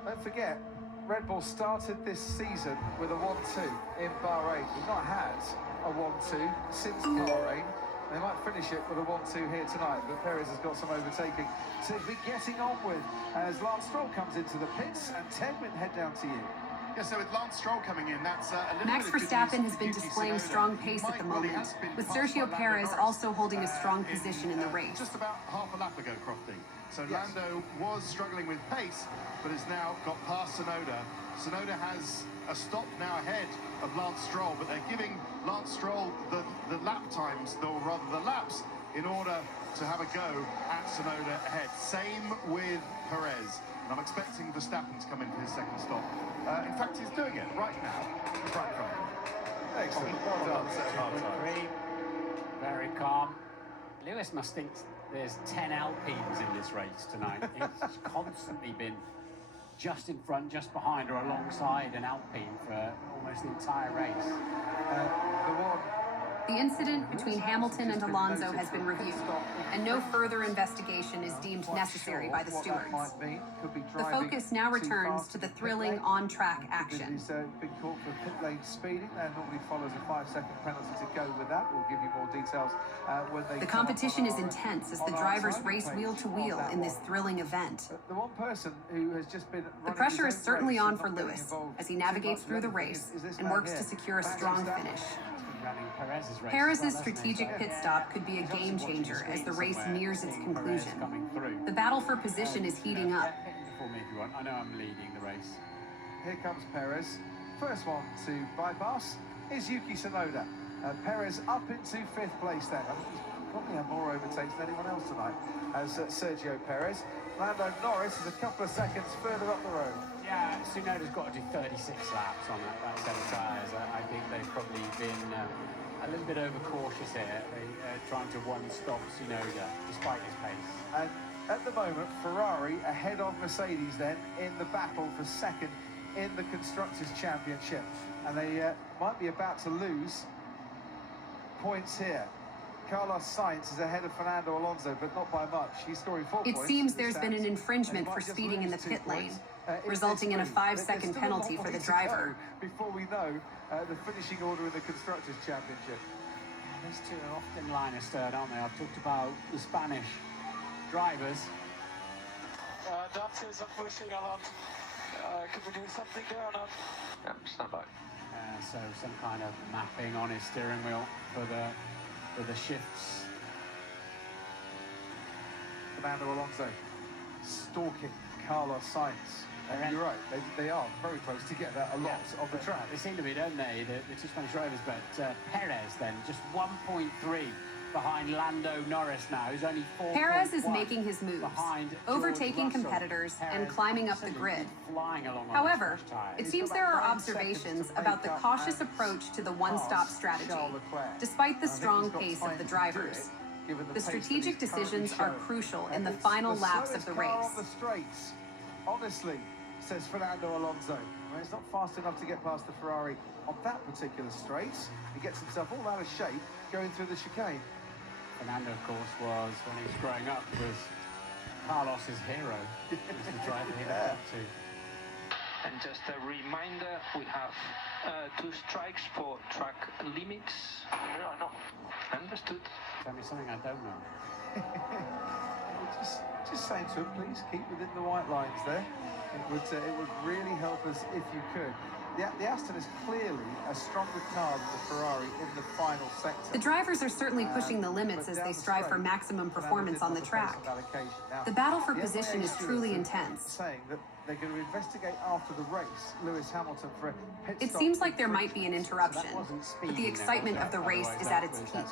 Don't forget, Red Bull started this season with a 1-2 in Bahrain. We've not had a 1-2 since Bahrain. They might finish it with a 1-2 here tonight, but Perez has got some overtaking to be getting on with as Lance Stroll comes into the pits, and Ted, we'll head down to you. Yeah, so with Lance Stroll coming in, that's a little Max bit of good Verstappen news has been for Yuki displaying Tsunoda. strong pace at the moment, with Sergio Perez also holding a strong position in the race. Just about half a lap ago, Crofty. So Lando was struggling with pace, but has now got past Tsunoda. Tsunoda has a stop now ahead of Lance Stroll, but they're giving Lance Stroll the lap times, or rather the laps, in order to have a go at Tsunoda ahead. Same with Perez. And I'm expecting Verstappen to come in for his second stop. In fact, he's doing it right now. Right from him. Excellent. Well done. Very calm. Lewis must think there's 10 Alpines in this race tonight. He's constantly been just in front, just behind, or alongside an Alpine for almost the entire race. The incident between Hamilton and Alonso has been reviewed, and no further investigation is deemed necessary by the stewards. The focus now returns to the thrilling on-track action. He's been caught for pit lane speeding. There normally follows a 5-second penalty to go with that. We'll give you more details when they. The competition is intense as the drivers race wheel to wheel in this thrilling event. The one person who has just been. The pressure is certainly on for Lewis as he navigates through the race and works to secure a strong finish. Perez's strategic pit stop could be a game changer as the race nears its conclusion. The battle for position is heating up. I know I'm leading the race. Here comes Perez. First one to bypass is Yuki Tsunoda. Perez up into 5th place there. I think he's probably had more overtakes than anyone else tonight as Sergio Perez. Lando Norris is a couple of seconds further up the road. Yeah, Tsunoda's got to do 36 laps on that set of tyres. I think they've probably been a little bit overcautious here, trying to one-stop Tsunoda, despite his pace. And at the moment, Ferrari ahead of Mercedes then in the battle for second in the Constructors' Championship. And they might be about to lose points here. Carlos Sainz is ahead of Fernando Alonso, but not by much. He's scoring 4 points. It seems there's been an infringement for speeding in the pit lane, resulting in a 5-second penalty for the driver. Before we know the finishing order in the Constructors' Championship. These two are often line astern, aren't they? I've talked about the Spanish drivers. That is pushing a lot. Could we do something there or not? Yeah, stand by. So some kind of mapping on his steering wheel for the shifts. Fernando Alonso stalking Carlos Sainz. And you're right, they are very close together a lot on the track. They seem to be, don't they, the two Spanish drivers, but Perez then just 1.3 behind Lando Norris now, who's only 4. Perez is making his moves, overtaking competitors and climbing up the grid. However, it seems there are observations about the cautious approach to the one-stop strategy, despite the strong pace of the drivers. The strategic decisions are crucial in the final laps of the race. Honestly, says Fernando Alonso. Well, he's not fast enough to get past the Ferrari on that particular straight. He gets himself all out of shape going through the chicane. Fernando, of course, was, when he was growing up, was Carlos's hero. He was the driver he looked up to. And just a reminder, we have 2 strikes for track limits. Yeah, I know. Understood. Tell me something I don't know. Just saying to him, please keep within the white lines there. It would really help us if you could. The Aston is clearly a stronger car than the Ferrari in the final sector. The drivers are certainly pushing the limits as they strive for maximum performance on the track. The battle for position is truly intense. Saying that they're going to investigate after the race Lewis Hamilton for a pit It stop. seems like there might be an interruption, but the excitement of the race is at its peak.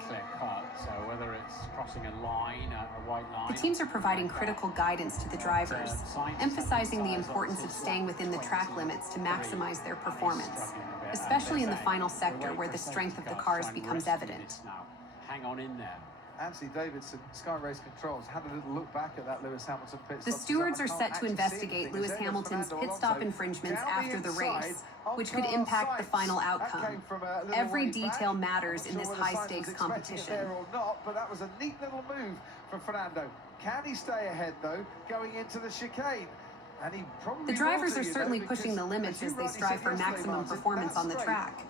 So whether it's crossing a line, a white line. The teams are providing critical guidance to the drivers, emphasizing the importance of staying within the track limits to maximize their performance, especially in the final sector where the strength of the cars becomes evident. Hang on in there. Anthony Davidson, Sky Race Controls, had a little look back at that Lewis Hamilton pit stop. The stewards are set to investigate Lewis Hamilton's pit stop infringements after the race, which could impact the final outcome. Every detail matters in this high-stakes competition. Or not, but that was a neat little move from Fernando. Can he stay ahead, though, going into the chicane? And he probably the drivers are certainly pushing the limits as they strive for maximum performance on the track.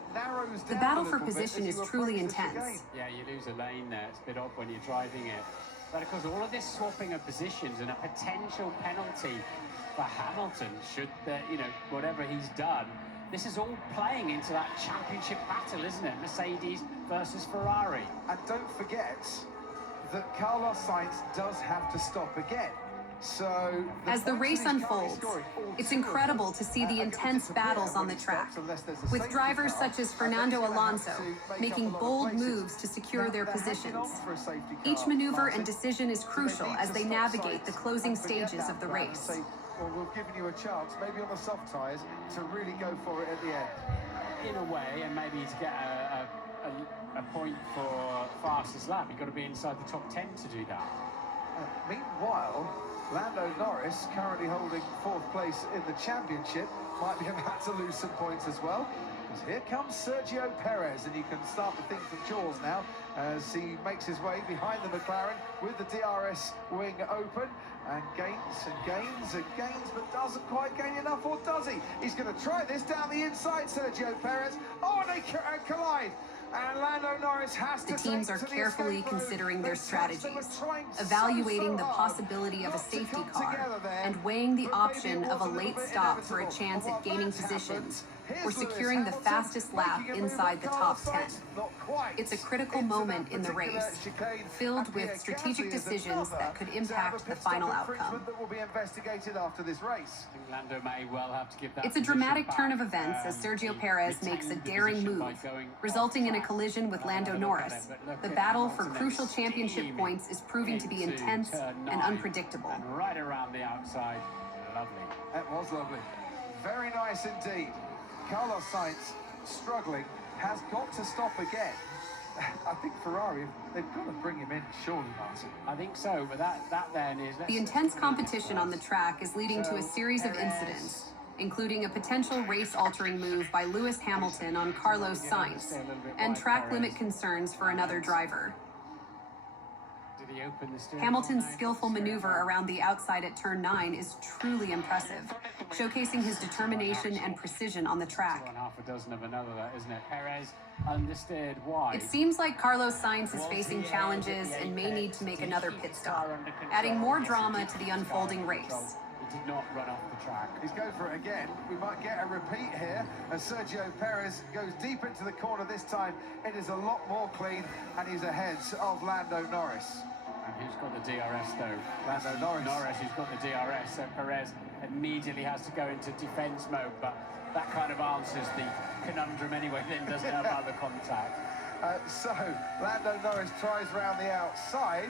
The battle for position is truly intense. Yeah, you lose a lane there. It's a bit odd when you're driving it. But of course, all of this swapping of positions and a potential penalty for Hamilton should, whatever he's done, this is all playing into that championship battle, isn't it? Mercedes versus Ferrari. And don't forget that Carlos Sainz does have to stop again. So as the race unfolds, it's incredible to see the intense battles on the track, with drivers such as Fernando Alonso making bold moves to secure their positions. Each maneuver and decision is crucial as they navigate the closing stages of the race. Well, we've given you a chance, maybe on the soft tyres, to really go for it at the end. In a way, and maybe to get a point for fastest lap, you've got to be inside the top 10 to do that. Meanwhile, Lando Norris, currently holding 4th place in the championship, might be about to lose some points as well. Because here comes Sergio Perez, and you can start to think from Jaws now as he makes his way behind the McLaren with the DRS wing open, and gains, but doesn't quite gain enough, or does he? He's going to try this down the inside, Sergio Perez. Oh, and they collide. And Lando Norris has to. The teams are carefully considering their strategies, evaluating the possibility of a safety car, and weighing the option of a late stop for a chance at gaining positions or securing the fastest lap inside the top 10. It's a critical moment in the race, filled with strategic decisions that could impact the final outcome. It's a dramatic turn of events as Sergio Perez makes a daring move, resulting in a collision with Lando Norris. The battle for crucial championship points is proving to be intense and unpredictable. And right around the outside, lovely. That was lovely. Very nice indeed. Carlos Sainz, struggling, has got to stop again. I think Ferrari, they've got to bring him in, surely, Martin. I think so, but that then is... The intense competition on the track is leading to a series of incidents, including a potential race-altering move by Lewis Hamilton on Carlos Sainz, and track limit concerns for another driver. Hamilton's skillful maneuver around the outside at turn 9 is truly impressive, showcasing his determination and precision on the track. One half a dozen of another, isn't it? Perez understeered wide. It seems like Carlos Sainz is facing challenges and may need to make another pit stop, adding more drama to the unfolding race. He did not run off the track. He's going for it again. We might get a repeat here as Sergio Perez goes deep into the corner this time. It is a lot more clean, and he's ahead of Lando Norris. And who's got the DRS though? Lando Norris. Norris, who's got the DRS, so Perez immediately has to go into defense mode, but that kind of answers the conundrum anyway, then doesn't have other contact. So Lando Norris tries round the outside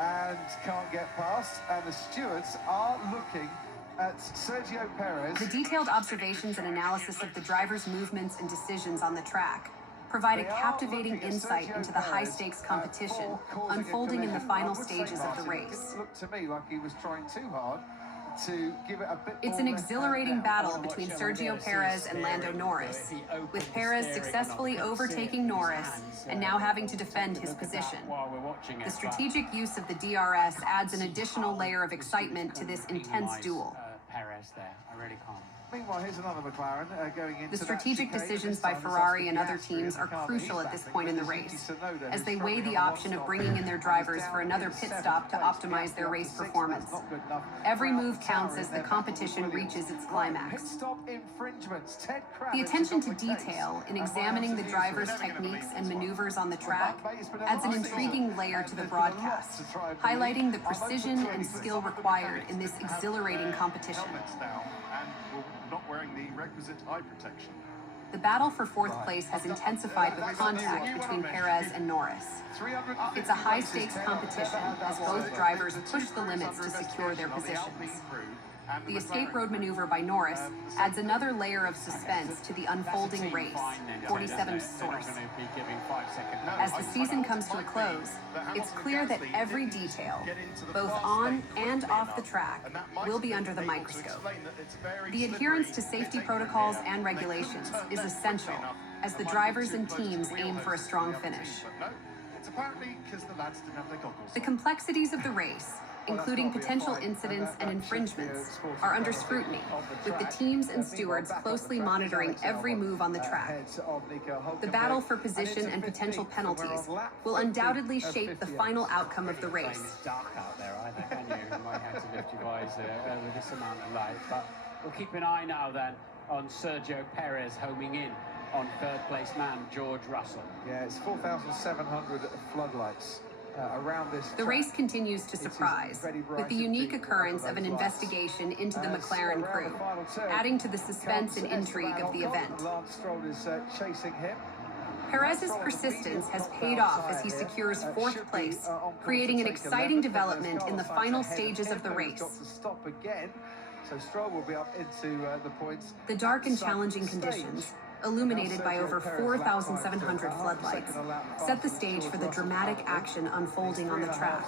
and can't get past, and the stewards are looking at Sergio Perez. The detailed observations and analysis of the driver's movements and decisions on the track provide a captivating insight into the high-stakes competition unfolding in the final stages of the race. It looked to me like he was trying too hard to give it a bit. It's an exhilarating battle between Sergio Perez and Lando Norris, with Perez successfully overtaking Norris and now having to defend his position. The strategic use of the DRS adds an additional layer of excitement to this intense duel. Perez there, I really can't. Meanwhile, here's another McLaren going into The strategic decisions by Ferrari and other teams are crucial at this point in the race, as they weigh the option of bringing in their drivers for another pit stop to optimize their race performance. Every move counts as the competition reaches its climax. The attention to detail in examining the drivers' techniques and maneuvers on the track adds an intriguing layer to the broadcast, highlighting the precision and skill required in this exhilarating competition. Not wearing the requisite eye protection. The battle for fourth place has intensified with contact between Perez and Norris. It's a high-stakes competition as both drivers push the limits to secure their positions. The escape road maneuver by Norris adds another layer of suspense to the unfolding race, 47's source. As the season comes to a close, it's clear that every detail, both on and off the track, will be under the microscope. The adherence to safety protocols and regulations is essential as the drivers and teams aim for a strong finish. The complexities of the race, including potential incidents and infringements, are under scrutiny, with the teams and stewards closely monitoring every move on the track. The battle for position and potential penalties will undoubtedly shape the final outcome of the race. It's dark out there, I think, and you might have to lift your visor with this amount of light. But we'll keep an eye now then on Sergio Perez homing in on third-place man George Russell. Yeah, it's 4,700 floodlights. Around this the race continues to surprise, with the unique occurrence of an investigation into the McLaren crew, adding to the suspense and intrigue of the event. Perez's persistence has paid off as he secures fourth place, creating an exciting development in the final stages of the race. So Stroll will be up into the points. The dark and challenging conditions, illuminated by over 4,700 floodlights, set the stage for the dramatic action unfolding on the track.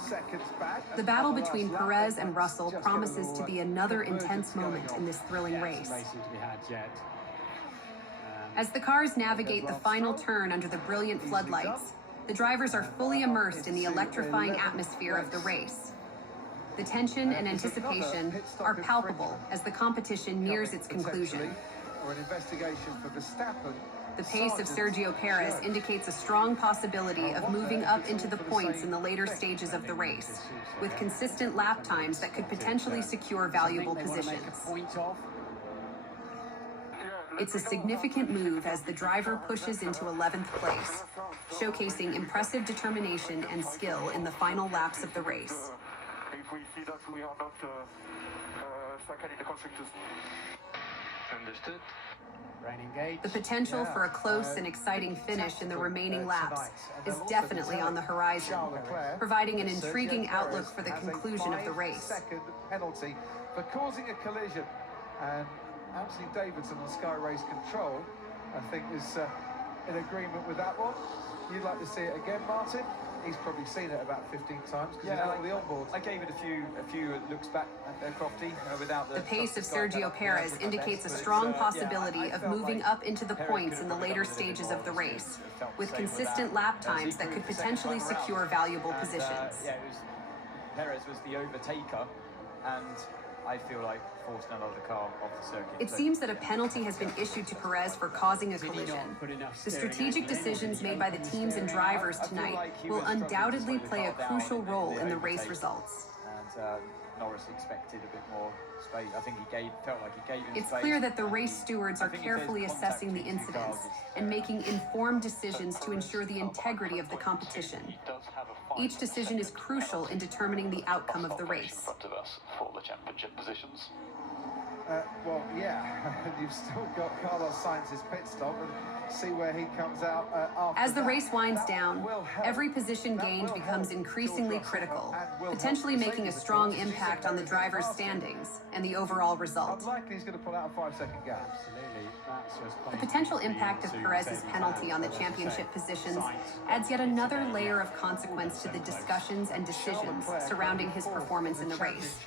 The battle between Perez and Russell promises to be another intense moment in this thrilling race. As the cars navigate the final turn under the brilliant floodlights, the drivers are fully immersed in the electrifying atmosphere of the race. The tension and anticipation are palpable as the competition nears its conclusion. Or an investigation for Verstappen. The pace of Sergio Perez indicates a strong possibility of moving up into the points in the later stages of the race, with consistent lap times that could potentially secure valuable positions. It's a significant move as the driver pushes into 11th place, showcasing impressive determination and skill in the final laps of the race. If we see that we are not second in the constructors. Understood. The potential for a close and exciting finish in the remaining laps is definitely on the horizon, providing an intriguing outlook for the conclusion of the race. Second penalty for causing a collision, and Anthony Davidson on Sky Race Control, I think, is in agreement with that one. You'd like to see it again, Martin? He's probably seen it about 15 times because he's got the onboard. I gave it a few looks back at Crofty without the... The pace of Sergio Perez indicates a strong possibility of moving up into the points in the later stages of the race, with consistent lap times that could potentially secure valuable positions. Perez was the overtaker, and I feel like forced another car off the circuit. It seems that a penalty has been issued to Perez for causing a collision. The strategic decisions made by the teams and drivers tonight will undoubtedly play a crucial role in the race results. And Norris expected a bit more space. I think felt like he gave him It's space. clear that the race stewards are carefully assessing the incidents and making informed decisions to ensure the integrity of the competition. Each decision is crucial in determining the outcome of the race. For the championship positions. Well, yeah, you've still got Carlos Sainz's pit stop and see where he comes out after. As the race winds down, every position gained becomes increasingly critical, potentially making a strong impact on the driver's standings and the overall result. Unlikely he's going to pull out a 5-second gap. The potential impact of Perez's penalty on the championship positions adds yet another layer of consequence to the discussions and decisions surrounding his performance in the race.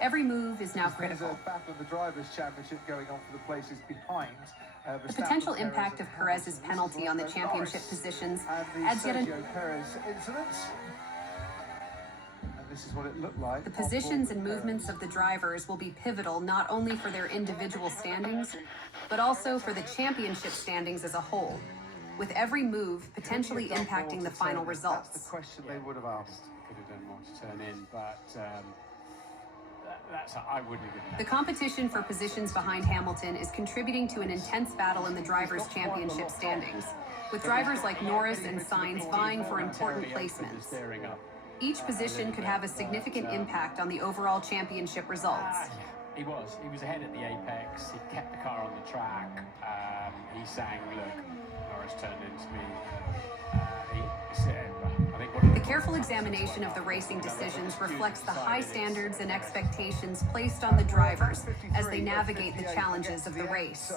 Every move is now critical. The Drivers' Championship going on for the places behind. The potential impact of Perez's penalty on the championship positions adds yet Sergio Perez incidents. And this is what it looked like. The positions and movements of the drivers will be pivotal not only for their individual standings, but also for the championship standings as a whole, with every move potentially impacting the final results. That's the question they would have asked. Could have done more to turn in, but I wouldn't have given that. The competition for positions behind Hamilton is contributing to an intense battle in the Drivers' Championship standings, with drivers like Norris and Sainz vying for important placements. Each position could have a significant impact on the overall championship results. He was ahead at the apex. He kept the car on the track. He sang, look, Norris turned into me. He said, The careful examination of the racing decisions reflects the high standards and expectations placed on the drivers as they navigate the challenges of the race.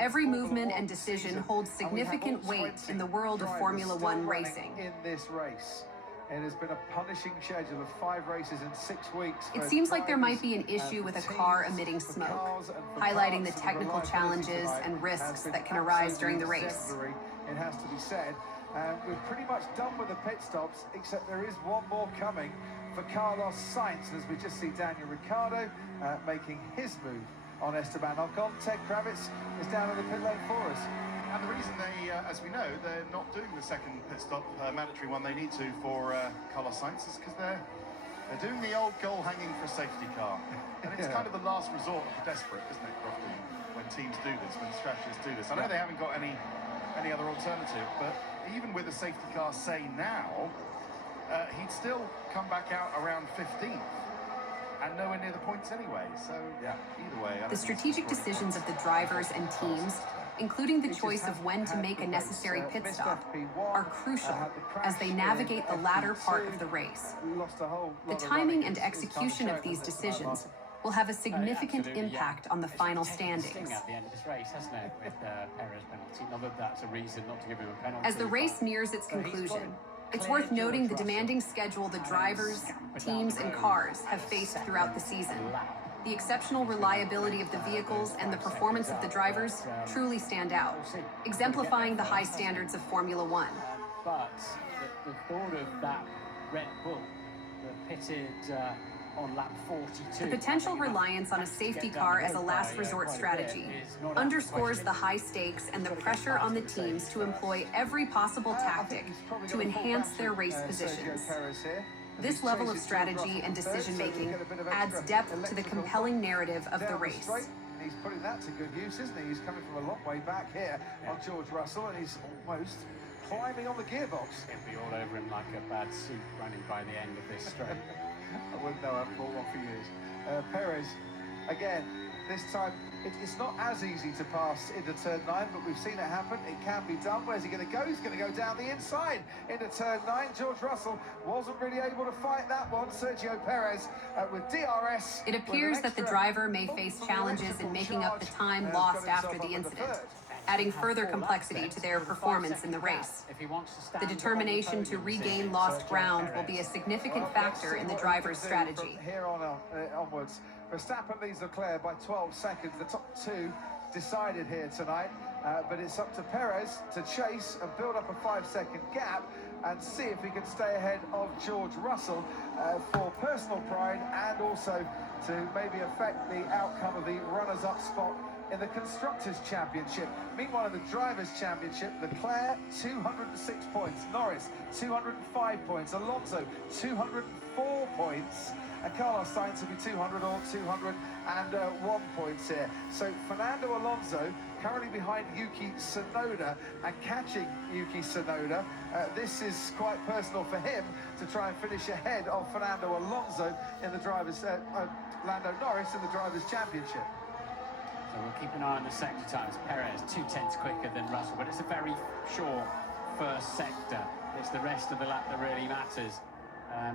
Every movement and decision holds significant weight in the world of Formula One racing. In this race, it has been a punishing schedule of 5 races in 6 weeks. It seems like there might be an issue with a car emitting smoke, highlighting the technical challenges and risks that can arise during the race. It has to be said. We're pretty much done with the pit stops, except there is one more coming for Carlos Sainz, as we just see Daniel Ricciardo making his move on Esteban Ocon. Ted Kravitz is down in the pit lane for us. And the reason they, as we know, they're not doing the second pit stop, mandatory one they need to for Carlos Sainz is because they're doing the old goal hanging for a safety car. And it's kind of the last resort of the desperate, isn't it, Crofty, when teams do this, when strategists do this. I know they haven't got any other alternative, but even with a safety car, say now, he'd still come back out around 15th and nowhere near the points anyway. So either way, the strategic decisions of the drivers and teams, including the choice of when to make a necessary pit stop, are crucial as they navigate the latter part of the race. The timing and execution of these decisions will have a significant impact on the final standings. At the end of this race, hasn't it, with Perez penalty? Not that that's a reason not to give him a penalty. As the race nears its conclusion, it's worth noting the demanding schedule the drivers, teams, and cars have faced throughout the season. The exceptional reliability of the vehicles and the performance of the drivers truly stand out, exemplifying the high standards of Formula One. But the thought of that Red Bull that pitted on lap 42. The potential reliance on a safety car as a last resort strategy underscores the high stakes and the pressure on the teams to employ every possible tactic to enhance their race positions. This level of strategy and decision-making adds depth to the compelling narrative of the race. He's putting that to good use, isn't he? He's coming from a long way back here on George Russell, and he's almost climbing on the gearbox. He'll be all over him like a bad suit running by the end of this straight. I wouldn't know, I've bought one for years. Perez, again, this time, it's not as easy to pass into turn 9, but we've seen it happen. It can be done. Where's he going to go? He's going to go down the inside into turn 9. George Russell wasn't really able to fight that one. Sergio Perez with DRS. It appears that the driver may face challenges in making up the time lost after the incident, adding further complexity to their performance in the race. The determination to regain lost ground will be a significant factor in the driver's strategy. From here on onwards, Verstappen leads Leclerc by 12 seconds. The top 2 decided here tonight, but it's up to Perez to chase and build up a 5-second gap and see if he can stay ahead of George Russell for personal pride and also to maybe affect the outcome of the runners-up spot in the Constructors' Championship. Meanwhile, in the Drivers' Championship, Leclerc, 206 points. Norris, 205 points. Alonso, 204 points. And Carlos Sainz will be 200 or 201 points here. So Fernando Alonso currently behind Yuki Tsunoda and catching Yuki Tsunoda. This is quite personal for him to try and finish ahead of Fernando Alonso in the Drivers' Lando Norris in the Drivers' Championship. So we'll keep an eye on the sector times. Perez 2/10 quicker than Russell, but it's a very short first sector. It's the rest of the lap that really matters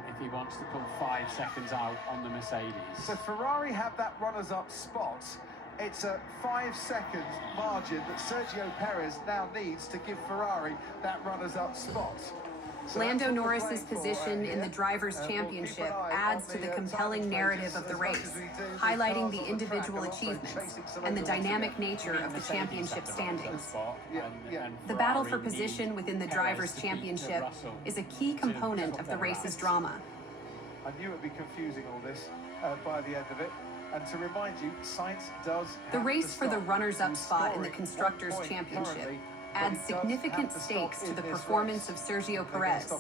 if he wants to pull 5 seconds out on the Mercedes. So Ferrari have that runners-up spot. It's a 5-second margin that Sergio Perez now needs to give Ferrari that runners-up spot. So Lando Norris's position in the Drivers' Championship adds to the compelling narrative of the race, highlighting the individual achievements and the dynamic nature of the championship standings. The battle for position within the Drivers' Championship is a key component of the race's drama. I knew it'd be confusing all this by the end of it. And to remind you, Sainz does the race for the runners-up spot in the Constructors' Championship adds significant stakes to the performance of Sergio Perez,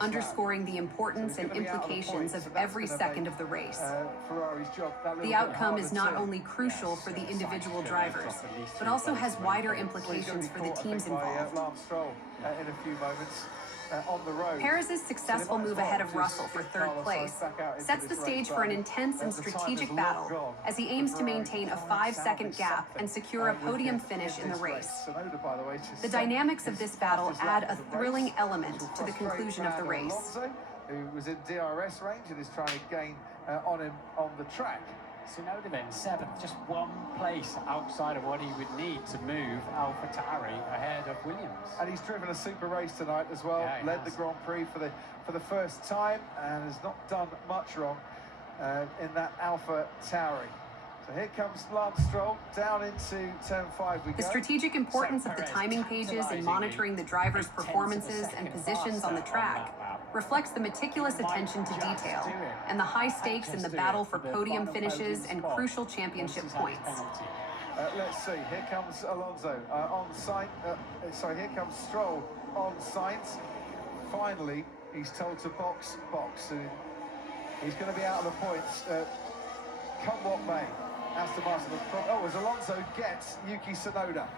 underscoring the importance and implications of every second of the race. The outcome is not only crucial for the individual drivers, but also has wider implications for the teams involved. In a few moments. On the road. Perez's successful move ahead of Russell for third place sets the stage for an intense and strategic battle as he aims to maintain a 5-second gap and secure a podium finish in the race. The dynamics of this battle add a thrilling element to the conclusion of the race. Who was in DRS range and is trying to gain on him on the track. Tsunoda then 7th, just 1 place outside of what he would need to move AlphaTauri ahead of Williams. And he's driven a super race tonight as well, led the Grand Prix for the first time and has not done much wrong in that AlphaTauri. So here comes Lance Stroll, down into turn 5 we go. The strategic importance of the timing pages in monitoring the drivers' performances and positions on the track reflects the meticulous attention to detail and the high stakes in the battle for podium finishes and crucial championship points. Let's see, here comes Alonso here comes Stroll on Sainz. Finally, he's told to box. He's going to be out of the points, come what may. Aston Martin, as Alonso gets Yuki Tsunoda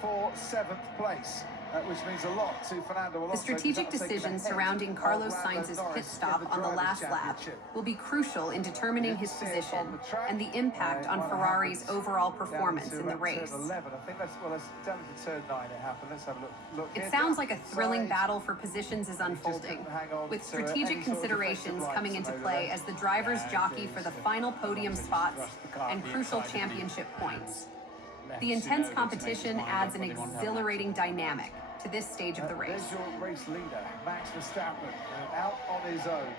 for 7th place. Which means a lot to Fernando Alonso. The strategic decision surrounding Carlos Sainz's pit stop on the last lap will be crucial in determining his position and the impact on Ferrari's overall performance in the race. I think that's down to turn 9 it happened. Let's have a look. It sounds like a thrilling battle for positions is unfolding, with strategic considerations coming into play as the drivers jockey for the final podium spots and crucial championship points. The intense competition adds an exhilarating dynamic to this stage of the race. There's your race leader, Max Verstappen, out on his own.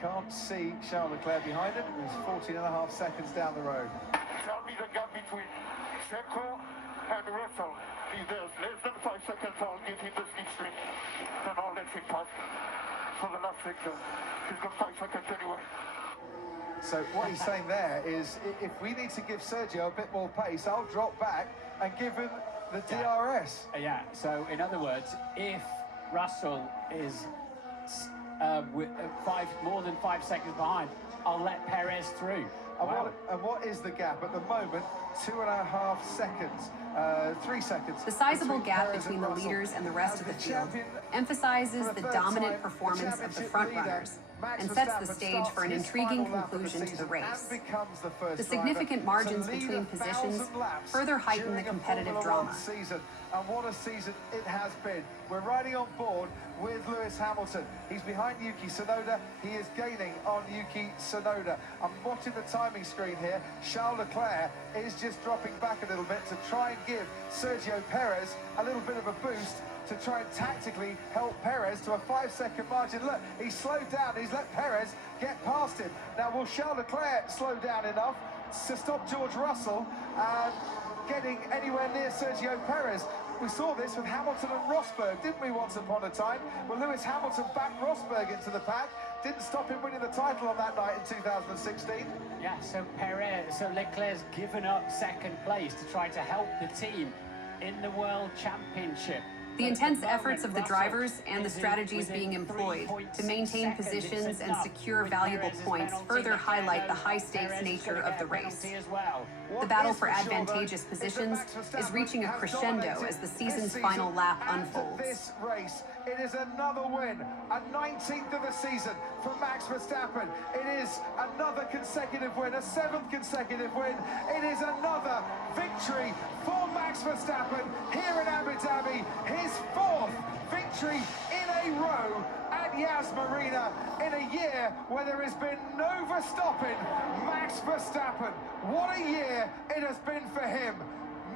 Can't see Charles Leclerc behind him. He's 14.5 seconds down the road. Tell me the gap between Checo and Russell. If there's less than 5 seconds, I'll give him the slipstream. Then I'll let him pass for the last sector. He's got 5 seconds anyway. So what he's saying there is, if we need to give Sergio a bit more pace, I'll drop back and give him the DRS. Yeah, so in other words, if Russell is more than 5 seconds behind, I'll let Perez through. And what is the gap at the moment? 2.5 seconds, 3 seconds. The sizable gap between the leaders and the rest of the field emphasizes the dominant performance of the frontrunners and sets the stage for an intriguing conclusion to the race. The significant margins between positions further heighten the competitive drama. And what a season it has been. We're riding on board with Lewis Hamilton. He's behind Yuki Tsunoda. He is gaining on Yuki Tsunoda. I'm watching the timing screen here. Charles Leclerc is just dropping back a little bit to try and give Sergio Perez a little bit of a boost to try and tactically help Perez to a 5-second margin. Look, he's slowed down. He's let Perez get past him. Now, will Charles Leclerc slow down enough to stop George Russell getting anywhere near Sergio Perez? We saw this with Hamilton and Rosberg, didn't we, once upon a time? Well, Lewis Hamilton backed Rosberg into the pack, didn't stop him winning the title on that night in 2016. Yeah, so Leclerc's given up 2nd place to try to help the team in the World Championship. The intense efforts of the drivers and the strategies being employed to maintain positions and secure valuable points further highlight the high-stakes nature of the race. The battle for advantageous positions is reaching a crescendo as the season's final lap unfolds. This race, it is another win, a 19th of the season for Max Verstappen. It is another consecutive win, a 7th consecutive win. It is another victory for Max Verstappen here in Abu Dhabi. His 4th victory in a row at Yas Marina in a year where there has been no Verstappen. Max Verstappen, what a year it has been for him.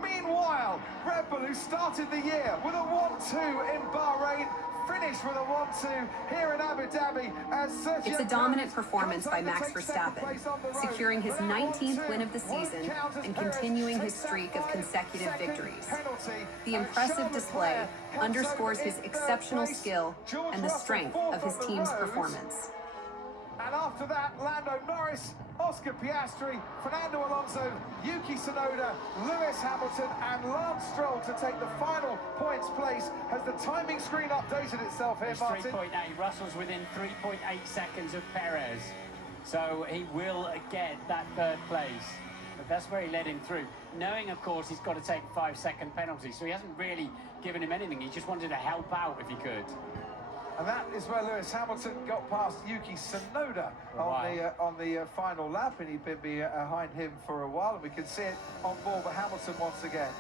Meanwhile, Red Bull, who started the year with a 1-2 in Bahrain, finished with a 1-2 here in Abu Dhabi as Sergio It's a dominant performance by Max Verstappen, securing his 19th win of the season and continuing his streak of consecutive victories. The impressive display underscores his exceptional skill and the strength of his team's performance. And after that, Lando Norris, Oscar Piastri, Fernando Alonso, Yuki Tsunoda, Lewis Hamilton, and Lance Stroll to take the final points place. Has the timing screen updated itself here, Martin? 3.8. Russell's within 3.8 seconds of Perez. So he will get that third place. But that's where he led him through. Knowing, of course, he's got to take a 5-second penalty. So he hasn't really given him anything. He just wanted to help out if he could. And that is where Lewis Hamilton got past Yuki Tsunoda on the final lap, and he'd been behind him for a while, and we can see it on board for Hamilton once again.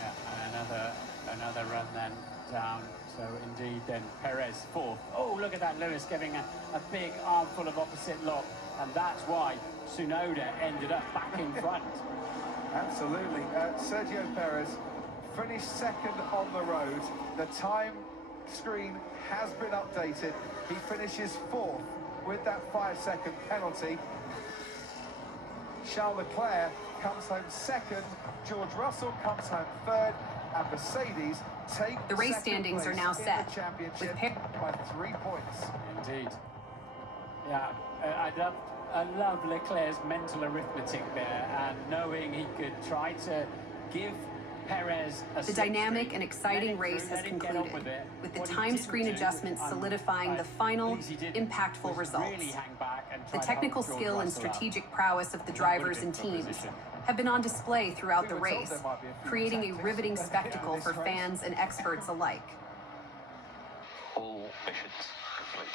Yeah, another run then down. So indeed then Perez fourth. Oh, look at that, Lewis giving a big armful of opposite lock, and that's why Tsunoda ended up back in front. Absolutely. Sergio Perez finished second on the road. The time screen has been updated. He finishes fourth with that 5-second penalty. Charles Leclerc comes home second. George Russell comes home third. And Mercedes take the race standings are now set. Championship by 3 points. Indeed. Yeah, I love Leclerc's mental arithmetic there, and knowing he could try to give Perez the dynamic and exciting race has concluded, with the time screen adjustments solidifying the final, impactful results. The technical skill and strategic prowess of the drivers and teams have been on display throughout the race, creating a riveting spectacle for fans and experts alike. All missions complete.